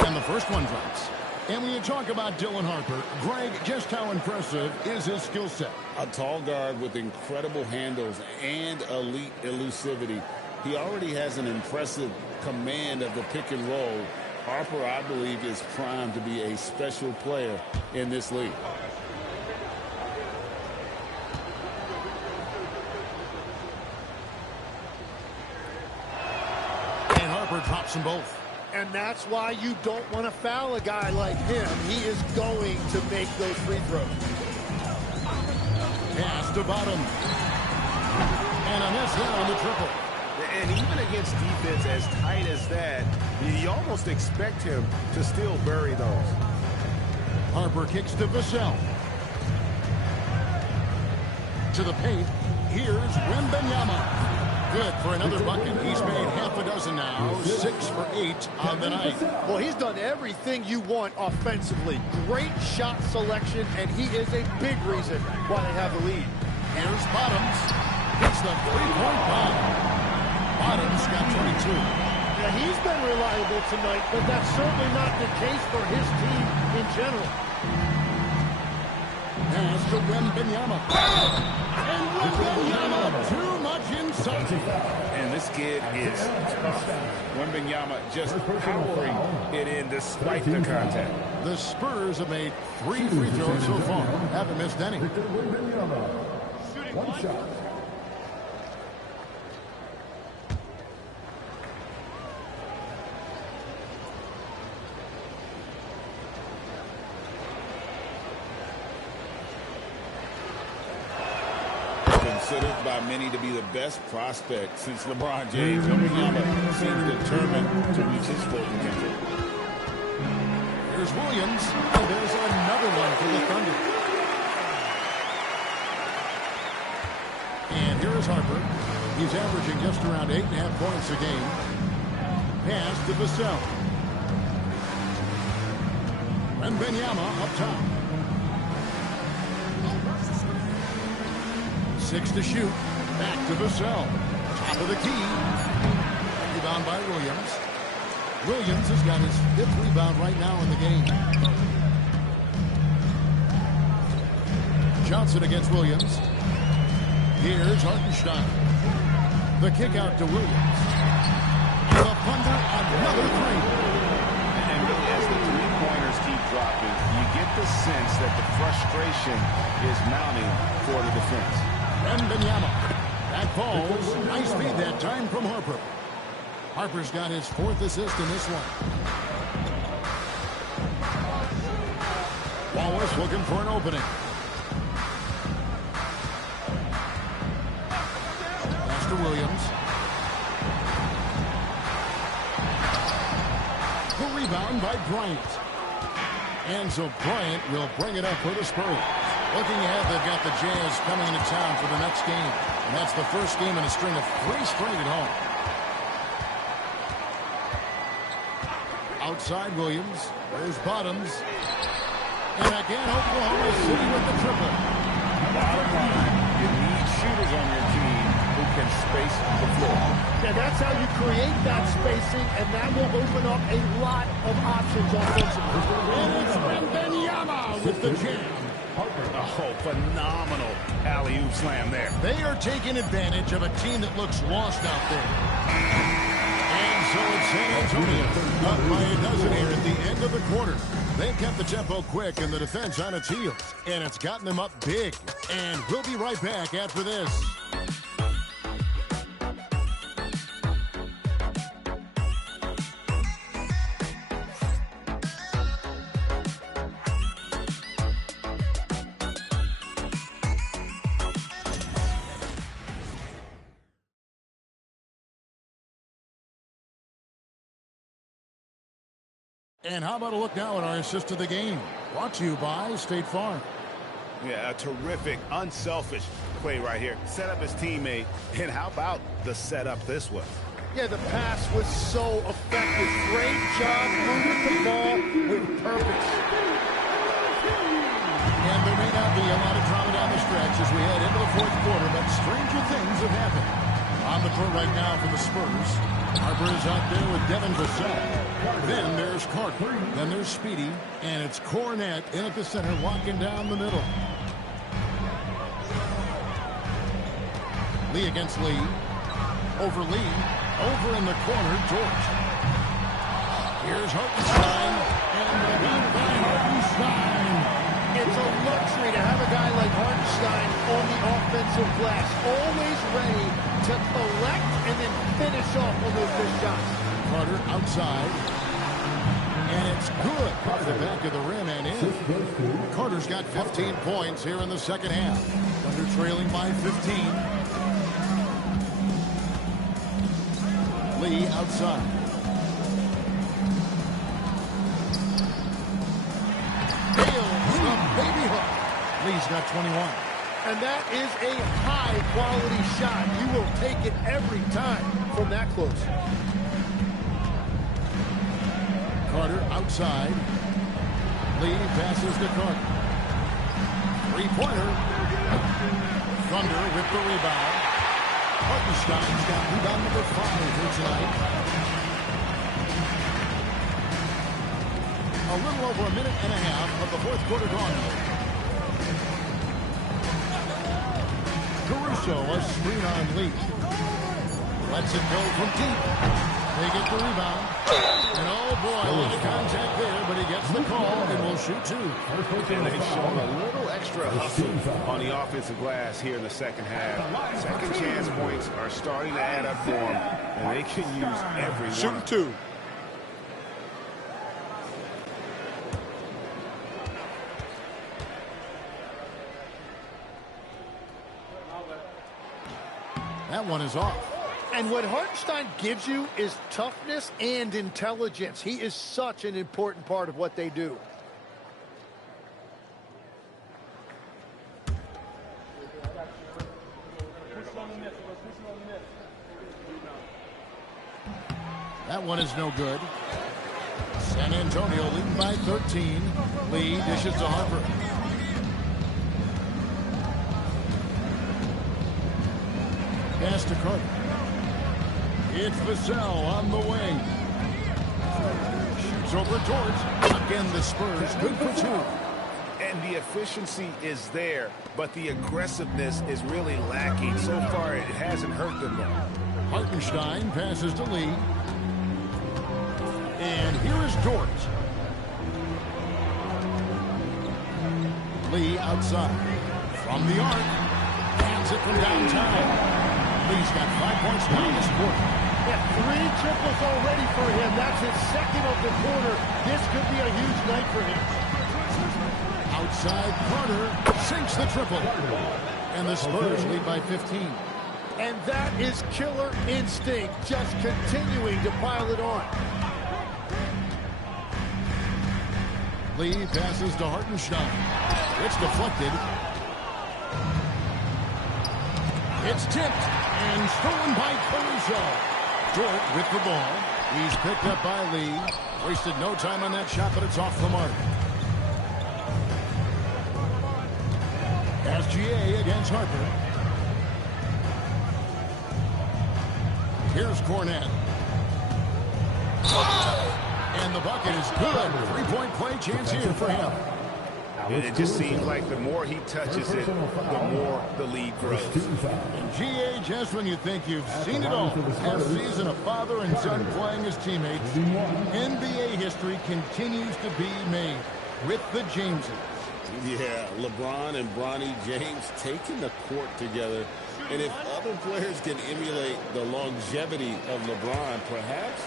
And the first one drops. And when you talk about Dylan Harper, Greg, just how impressive is his skill set? A tall guard with incredible handles and elite elusivity. He already has an impressive command of the pick and roll. Harper, I believe, is primed to be a special player in this league. And Harper drops them both. And that's why you don't want to foul a guy like him. He is going to make those free throws. Pass to bottom. And a miss here on the triple. And even against defense as tight as that, you almost expect him to still bury those. Harper kicks to Vassell. To the paint. Here's Wembanyama. Good for another bucket. He's made half a dozen now. 6 for 8 on the night. Well, he's done everything you want offensively. Great shot selection, and he is a big reason why they have the lead. Here's Bottoms. Hits the three-point bomb. Bottoms got 22. Yeah, he's been reliable tonight, but that's certainly not the case for his team in general. Pass to Wembanyama. And Wembanyama, too much inside. And this kid is Wembanyama just powering it in despite the contact. The Spurs have made 3 free throws so far. Haven't missed any. One shot. Considered by many to be the best prospect since LeBron James. Wembanyama seems determined to reach his full potential. Here's Williams. And there's another one for the Thunder. And here is Harper. He's averaging just around 8.5 points a game. Pass to Vassell. Wembanyama up top. 6 to shoot. Back to Vassell. Top of the key. Rebound by Williams. Williams has got his 5th rebound right now in the game. Johnson against Williams. Here's Hartenstein. The kick out to Williams. The Thunder another 3. And really, as the three-pointers keep dropping, you get the sense that the frustration is mounting for the defense. Wembanyama. That falls. Nice feed that time from Harper. Harper's got his 4th assist in this one. Wallace looking for an opening. Pass to Williams. The rebound by Bryant. And so Bryant will bring it up for the Spurs. Looking ahead, they've got the Jazz coming into town for the next game. And that's the first game in a string of 3 straight at home. Outside Williams. There's Bottoms. And again, Oklahoma City with the triple. Bottom line, you need shooters on your team who can space the floor. Yeah, that's how you create that spacing, and that will open up a lot of options offensively. And it's Wembanyama with the jam. Oh, phenomenal alley-oop slam there. They are taking advantage of a team that looks lost out there. And so it's San Antonio up by a dozen here at the end of the quarter. They've kept the tempo quick and the defense on its heels. And it's gotten them up big. And we'll be right back after this. And how about a look now at our assist of the game? Brought to you by State Farm. Yeah, a terrific, unselfish play right here. Set up his teammate, and how about the setup this was? Yeah, the pass was so effective. Great job moving the ball with purpose. And there may not be a lot of drama down the stretch as we head into the fourth quarter, but stranger things have happened. On the court right now for the Spurs, Harper is out there with Devin Vassell. Then there's Carter. Then there's Speedy. And it's Cornette in at the center, walking down the middle. Lee against Lee. Over Lee. Over in the corner, George. Here's Hartenstein. And the gun by Hartenstein. It's a luxury to have a guy like Hartenstein on the offensive glass. Always ready to collect and then finish off on those big shots. Carter outside. And it's good. Off the back of the rim and in. Carter's got 15 points here in the second half. Thunder trailing by 15. Lee outside. Nails the baby hook. Lee's got 21. And that is a high-quality shot. You will take it every time from that close. Carter outside. Lee passes to Carter. Three-pointer. Thunder with the rebound. Hartenstein's got rebound number 5 here tonight. A little over a minute and a half of the fourth quarter gone. Caruso, a screen on Lee. Lets it go from deep. They get the rebound. And oh boy, a lot of contact there, but he gets the call and will shoot two. And they've shown a little extra hustle on the offensive glass here in the second half. Second chance points are starting to add up for them, and they can use every one. Shooting two. That one is off. And what Hartenstein gives you is toughness and intelligence. He is such an important part of what they do. That one is no good. San Antonio leading by 13. Lee dishes to Harper. Pass to Carter. It's Vassell on the wing. Shoots over George. Again, the Spurs good for two. And the efficiency is there, but the aggressiveness is really lacking. So far, it hasn't hurt them though. Hartenstein passes to Lee. And here is George. Lee outside. From the arc. Hands it from downtown. Lee's got 5 points now this quarter. Yeah, 3 triples already for him. That's his second of the quarter. This could be a huge night for him. Outside, Carter sinks the triple. And the Spurs lead by 15. And that is killer instinct, just continuing to pile it on. Lee passes to Hartenstein. It's deflected. It's tipped and stolen by Caruso. Dort with the ball. He's picked up by Lee. Wasted no time on that shot, but it's off the mark. SGA against Harper. Here's Cornette. And the bucket is good. 3-point play chance here for him. It just seems like the more he touches it, the more the lead grows. And GA, just when you think you've seen it all, a season of father and son playing as teammates, NBA history continues to be made with the Jameses. Yeah, LeBron and Bronny James taking the court together. And if other players can emulate the longevity of LeBron, perhaps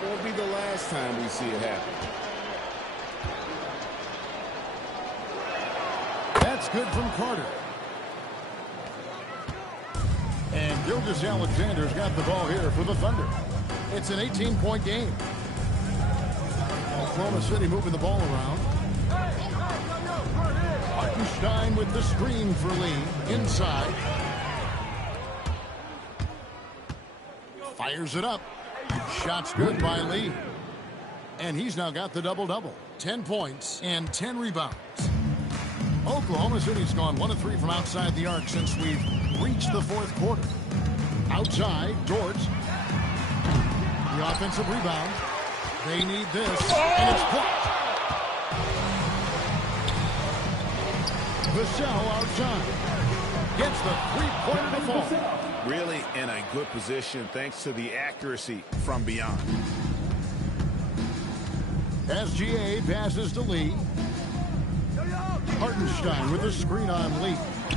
it won't be the last time we see it happen. That's good from Carter. And Gilgeous Alexander's got the ball here for the Thunder. It's an 18-point game. Oklahoma City moving the ball around. Hartenstein with the screen for Lee. Inside. Fires it up. Shot's good by Lee. And he's now got the double-double. 10 points and 10 rebounds. Oklahoma City's gone 1 of 3 from outside the arc since we've reached the fourth quarter. Outside, Dort. The offensive rebound. They need this, and it's blocked. Vassell outside. Gets the three-pointer to fall. Really in a good position thanks to the accuracy from beyond. SGA passes to Lee. Hartenstein with a screen on Lee. The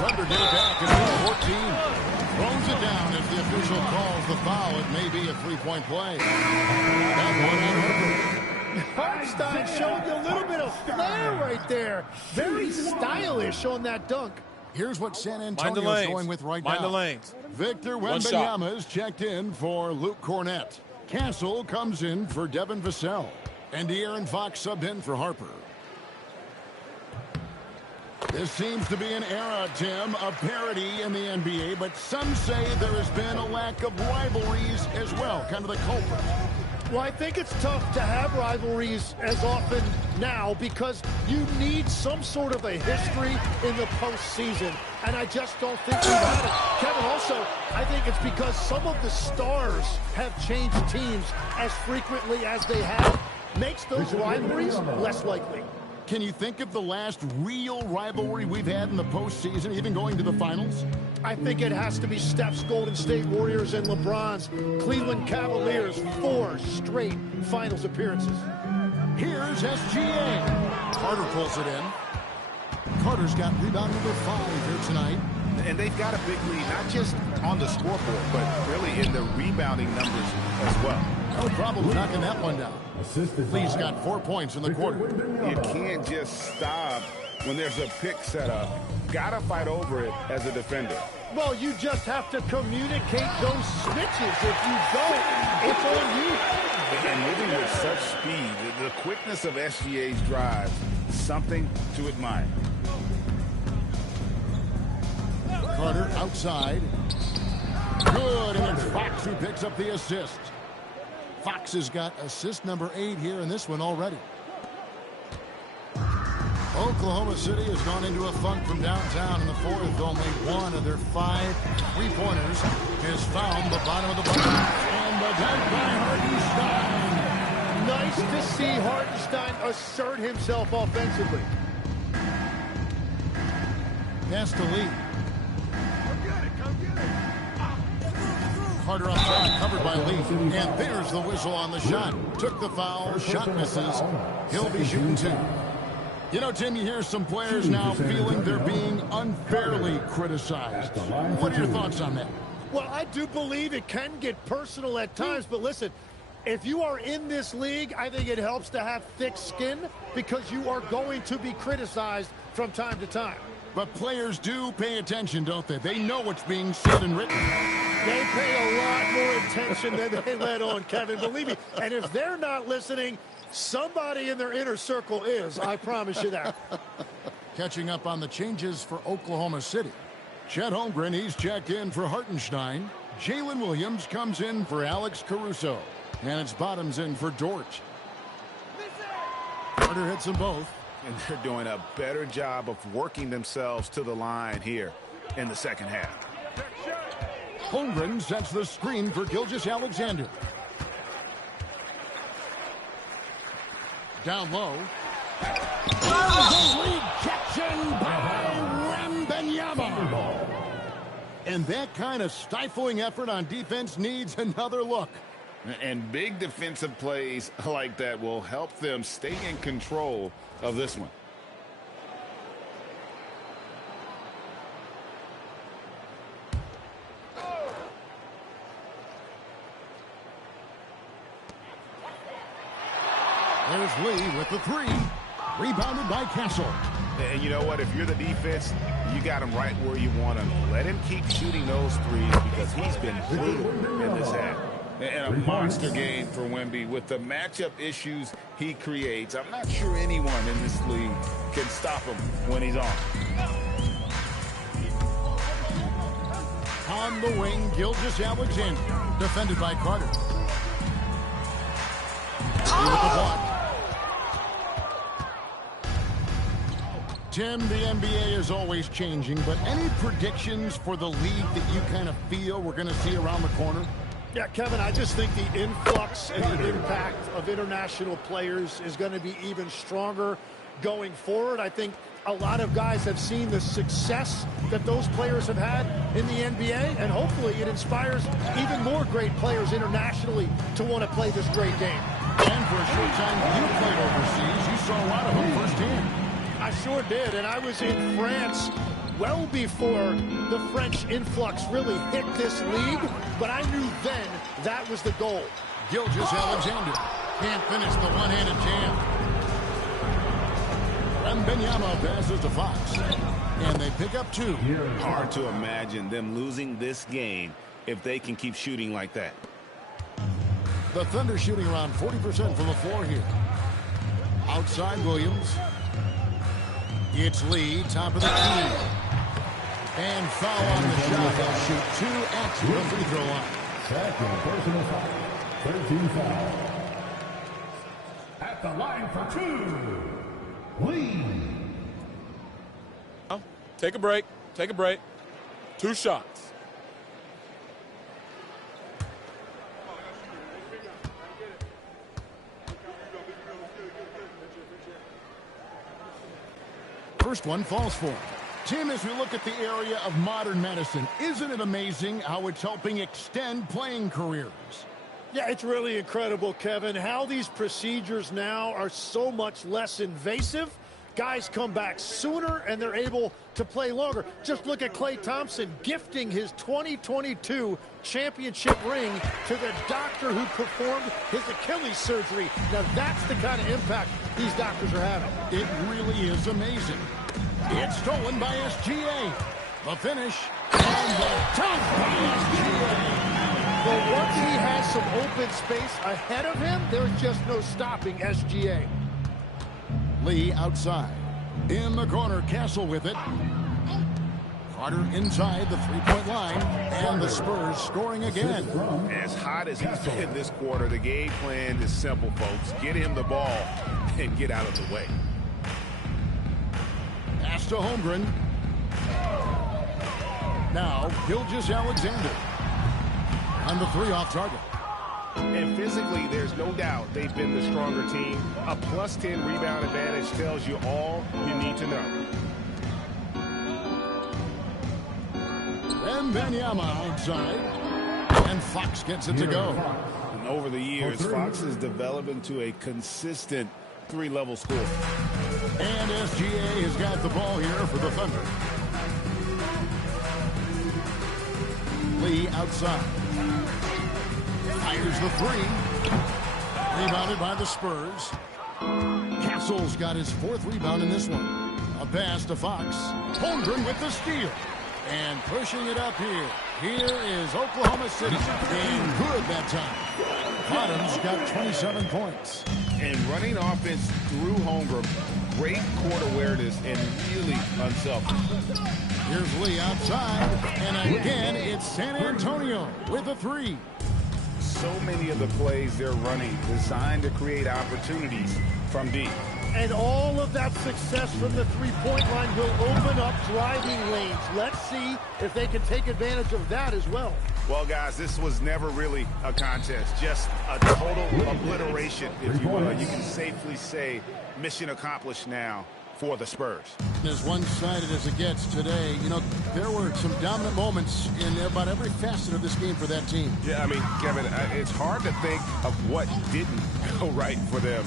Thunder get it back in 14. Throws it down as the official calls the foul. It may be a three-point play. That one on Hartenstein showing you a little bit of flair right there. Very stylish on that dunk. Here's what San Antonio's going with right now. Mind the lanes. Victor Wembanyama is checked in for Luke Cornett. Castle comes in for Devin Vassell. And De'Aaron Fox subbed in for Harper. This seems to be an era, Tim, of parity in the NBA, but some say there has been a lack of rivalries as well, kind of the culprit. Well, I think it's tough to have rivalries as often now because you need some sort of a history in the postseason, and I just don't think we've had it. Kevin, also, I think it's because some of the stars have changed teams as frequently as they have, makes those rivalries less likely. Can you think of the last real rivalry we've had in the postseason, even going to the finals? I think it has to be Steph's Golden State Warriors and LeBron's Cleveland Cavaliers' 4 straight finals appearances. Here's SGA. Carter pulls it in. Carter's got rebound number 5 here tonight. And they've got a big lead, not just on the scoreboard, but really in the rebounding numbers as well. No problem knocking that one down. Lee's got 4 points in the quarter. You can't just stop when there's a pick set up. Gotta fight over it as a defender. Well, you just have to communicate those switches. If you don't, it's on you. And moving with such speed, the quickness of SGA's drive, something to admire. Carter outside. Good, and it's Fox who picks up the assist. Fox has got assist number 8 here in this one already. Oklahoma City has gone into a funk from downtown in the fourth. Only one of their 5 three-pointers has found the bottom of the bucket. And the dunk by Hartenstein. Nice to see Hartenstein assert himself offensively. Pass to Lee. Carter outside, covered by Lee. And there's the whistle on the shot. Took the foul, shot misses. He'll be shooting 2. You know, Tim, you hear some players now feeling they're being unfairly criticized. What are your thoughts on that? Well, I do believe it can get personal at times, but listen, if you are in this league, I think it helps to have thick skin because you are going to be criticized from time to time. But players do pay attention, don't they? They know what's being said and written. They pay a lot more attention than they let on, Kevin. Believe me. And if they're not listening, somebody in their inner circle is. I promise you that. Catching up on the changes for Oklahoma City. Chet Holmgren, he's checked in for Hartenstein. Jalen Williams comes in for Alex Caruso. And it's Bottoms in for Dort. Carter hits them both. And they're doing a better job of working themselves to the line here in the second half. Holmgren sets the screen for Gilgeous-Alexander. Down low. Rejection by Wembanyama. And that kind of stifling effort on defense needs another look. And big defensive plays like that will help them stay in control of this one. There's Lee with the 3. Rebounded by Castle. And you know what? If you're the defense, you got him right where you want him. Let him keep shooting those threes because he's been brutal in this half. And a monster game for Wemby with the matchup issues he creates. I'm not sure anyone in this league can stop him when he's on. On the wing, Gilgeous-Alexander, defended by Carter. With the block. Tim, the NBA is always changing, but any predictions for the league that you kind of feel we're going to see around the corner? Yeah, Kevin, I just think the influx and the impact of international players is going to be even stronger going forward. I think a lot of guys have seen the success that those players have had in the NBA, and hopefully it inspires even more great players internationally to want to play this great game. And for a short time you played overseas, you saw a lot of them firsthand. I sure did, and I was in France well before the French influx really hit this league, but I knew then that was the goal. Gilgeous-Alexander can't finish the one-handed jam. Wembanyama passes to Fox, and they pick up 2. Hard to imagine them losing this game if they can keep shooting like that. The Thunder shooting around 40% from the floor here. Outside Williams. It's Lee, top of the key. And foul on the shot. They'll shoot 2 at the free throw line. Second personal foul. 13 foul. At the line for 2. Lee. Take a break. Take a break. 2 shots. First one falls for him. Tim, as we look at the area of modern medicine, isn't it amazing how it's helping extend playing careers? Yeah, it's really incredible, Kevin, how these procedures now are so much less invasive. Guys come back sooner, and they're able to play longer. Just look at Klay Thompson gifting his 2022 championship ring to the doctor who performed his Achilles surgery. Now, that's the kind of impact these doctors are having. It really is amazing. It's stolen by SGA. The finish, and the dunk by SGA. But once he has some open space ahead of him, there's just no stopping SGA. Lee outside. In the corner, Castle with it. Carter inside the three-point line, and the Spurs scoring again. As hot as he's been this quarter, the game plan is simple, folks. Get him the ball and get out of the way. Pass to Holmgren. Now, Gilgeous-Alexander. On the 3 off target. And physically, there's no doubt they've been the stronger team. A +10 rebound advantage tells you all you need to know. Wembanyama outside. And Fox gets it to go. And over the years, Fox has developed into a consistent 3-level scorer. And SGA has got the ball here for the Thunder. Lee outside. Fires the 3. Rebounded by the Spurs. Castle's got his 4th rebound in this one. A pass to Fox. Holmgren with the steal. And pushing it up here. Here is Oklahoma City. Being good that time. Bottom's got 27 points. And running offense through Holmgren. Great court awareness and really unselfish. Here's Lee outside. And again, it's San Antonio with a 3. So many of the plays they're running designed to create opportunities from deep. And all of that success from the three-point line will open up driving lanes. Let's see if they can take advantage of that as well. Well, guys, this was never really a contest, just a total obliteration, if you will. You can safely say mission accomplished now for the Spurs. As one-sided as it gets today, you know, there were some dominant moments in about every facet of this game for that team. Yeah, I mean, Kevin, it's hard to think of what didn't go right for them.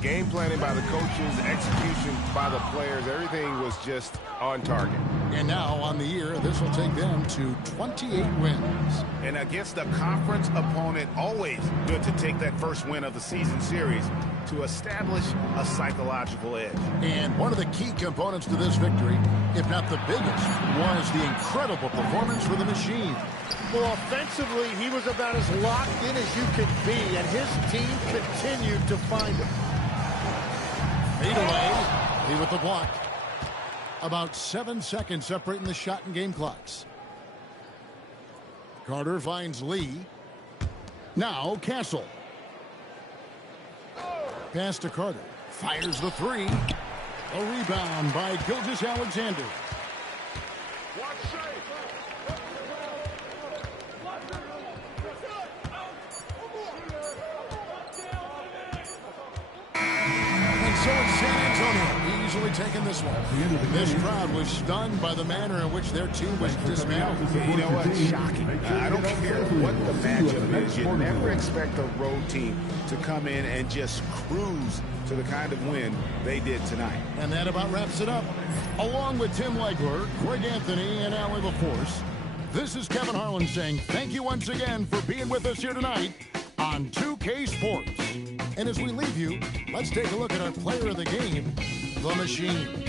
Game planning by the coaches, execution by the players, everything was just on target. And now on the year, this will take them to 28 wins. And against a conference opponent, always good to take that first win of the season series. to establish a psychological edge. And one of the key components to this victory, if not the biggest, was the incredible performance for the Machine. Well, offensively, he was about as locked in as you could be, and his team continued to find him. Fade away. He with the block. About 7 seconds separating the shot and game clocks. Carter finds Lee. Now Castle. Pass to Carter. Fires the three. A rebound by Gilgeous-Alexander. So it's San Antonio easily taking this one. This crowd was stunned by the manner in which their team was dismantled. You know what? Shocking. I don't care what the matchup is. You never expect a road team to come in and just cruise to the kind of win they did tonight. And that about wraps it up. Along with Tim Legler, Greg Anthony, and Allie LaForce, this is Kevin Harlan saying thank you once again for being with us here tonight on 2K Sports. And as we leave you, let's take a look at our player of the game, the Machine.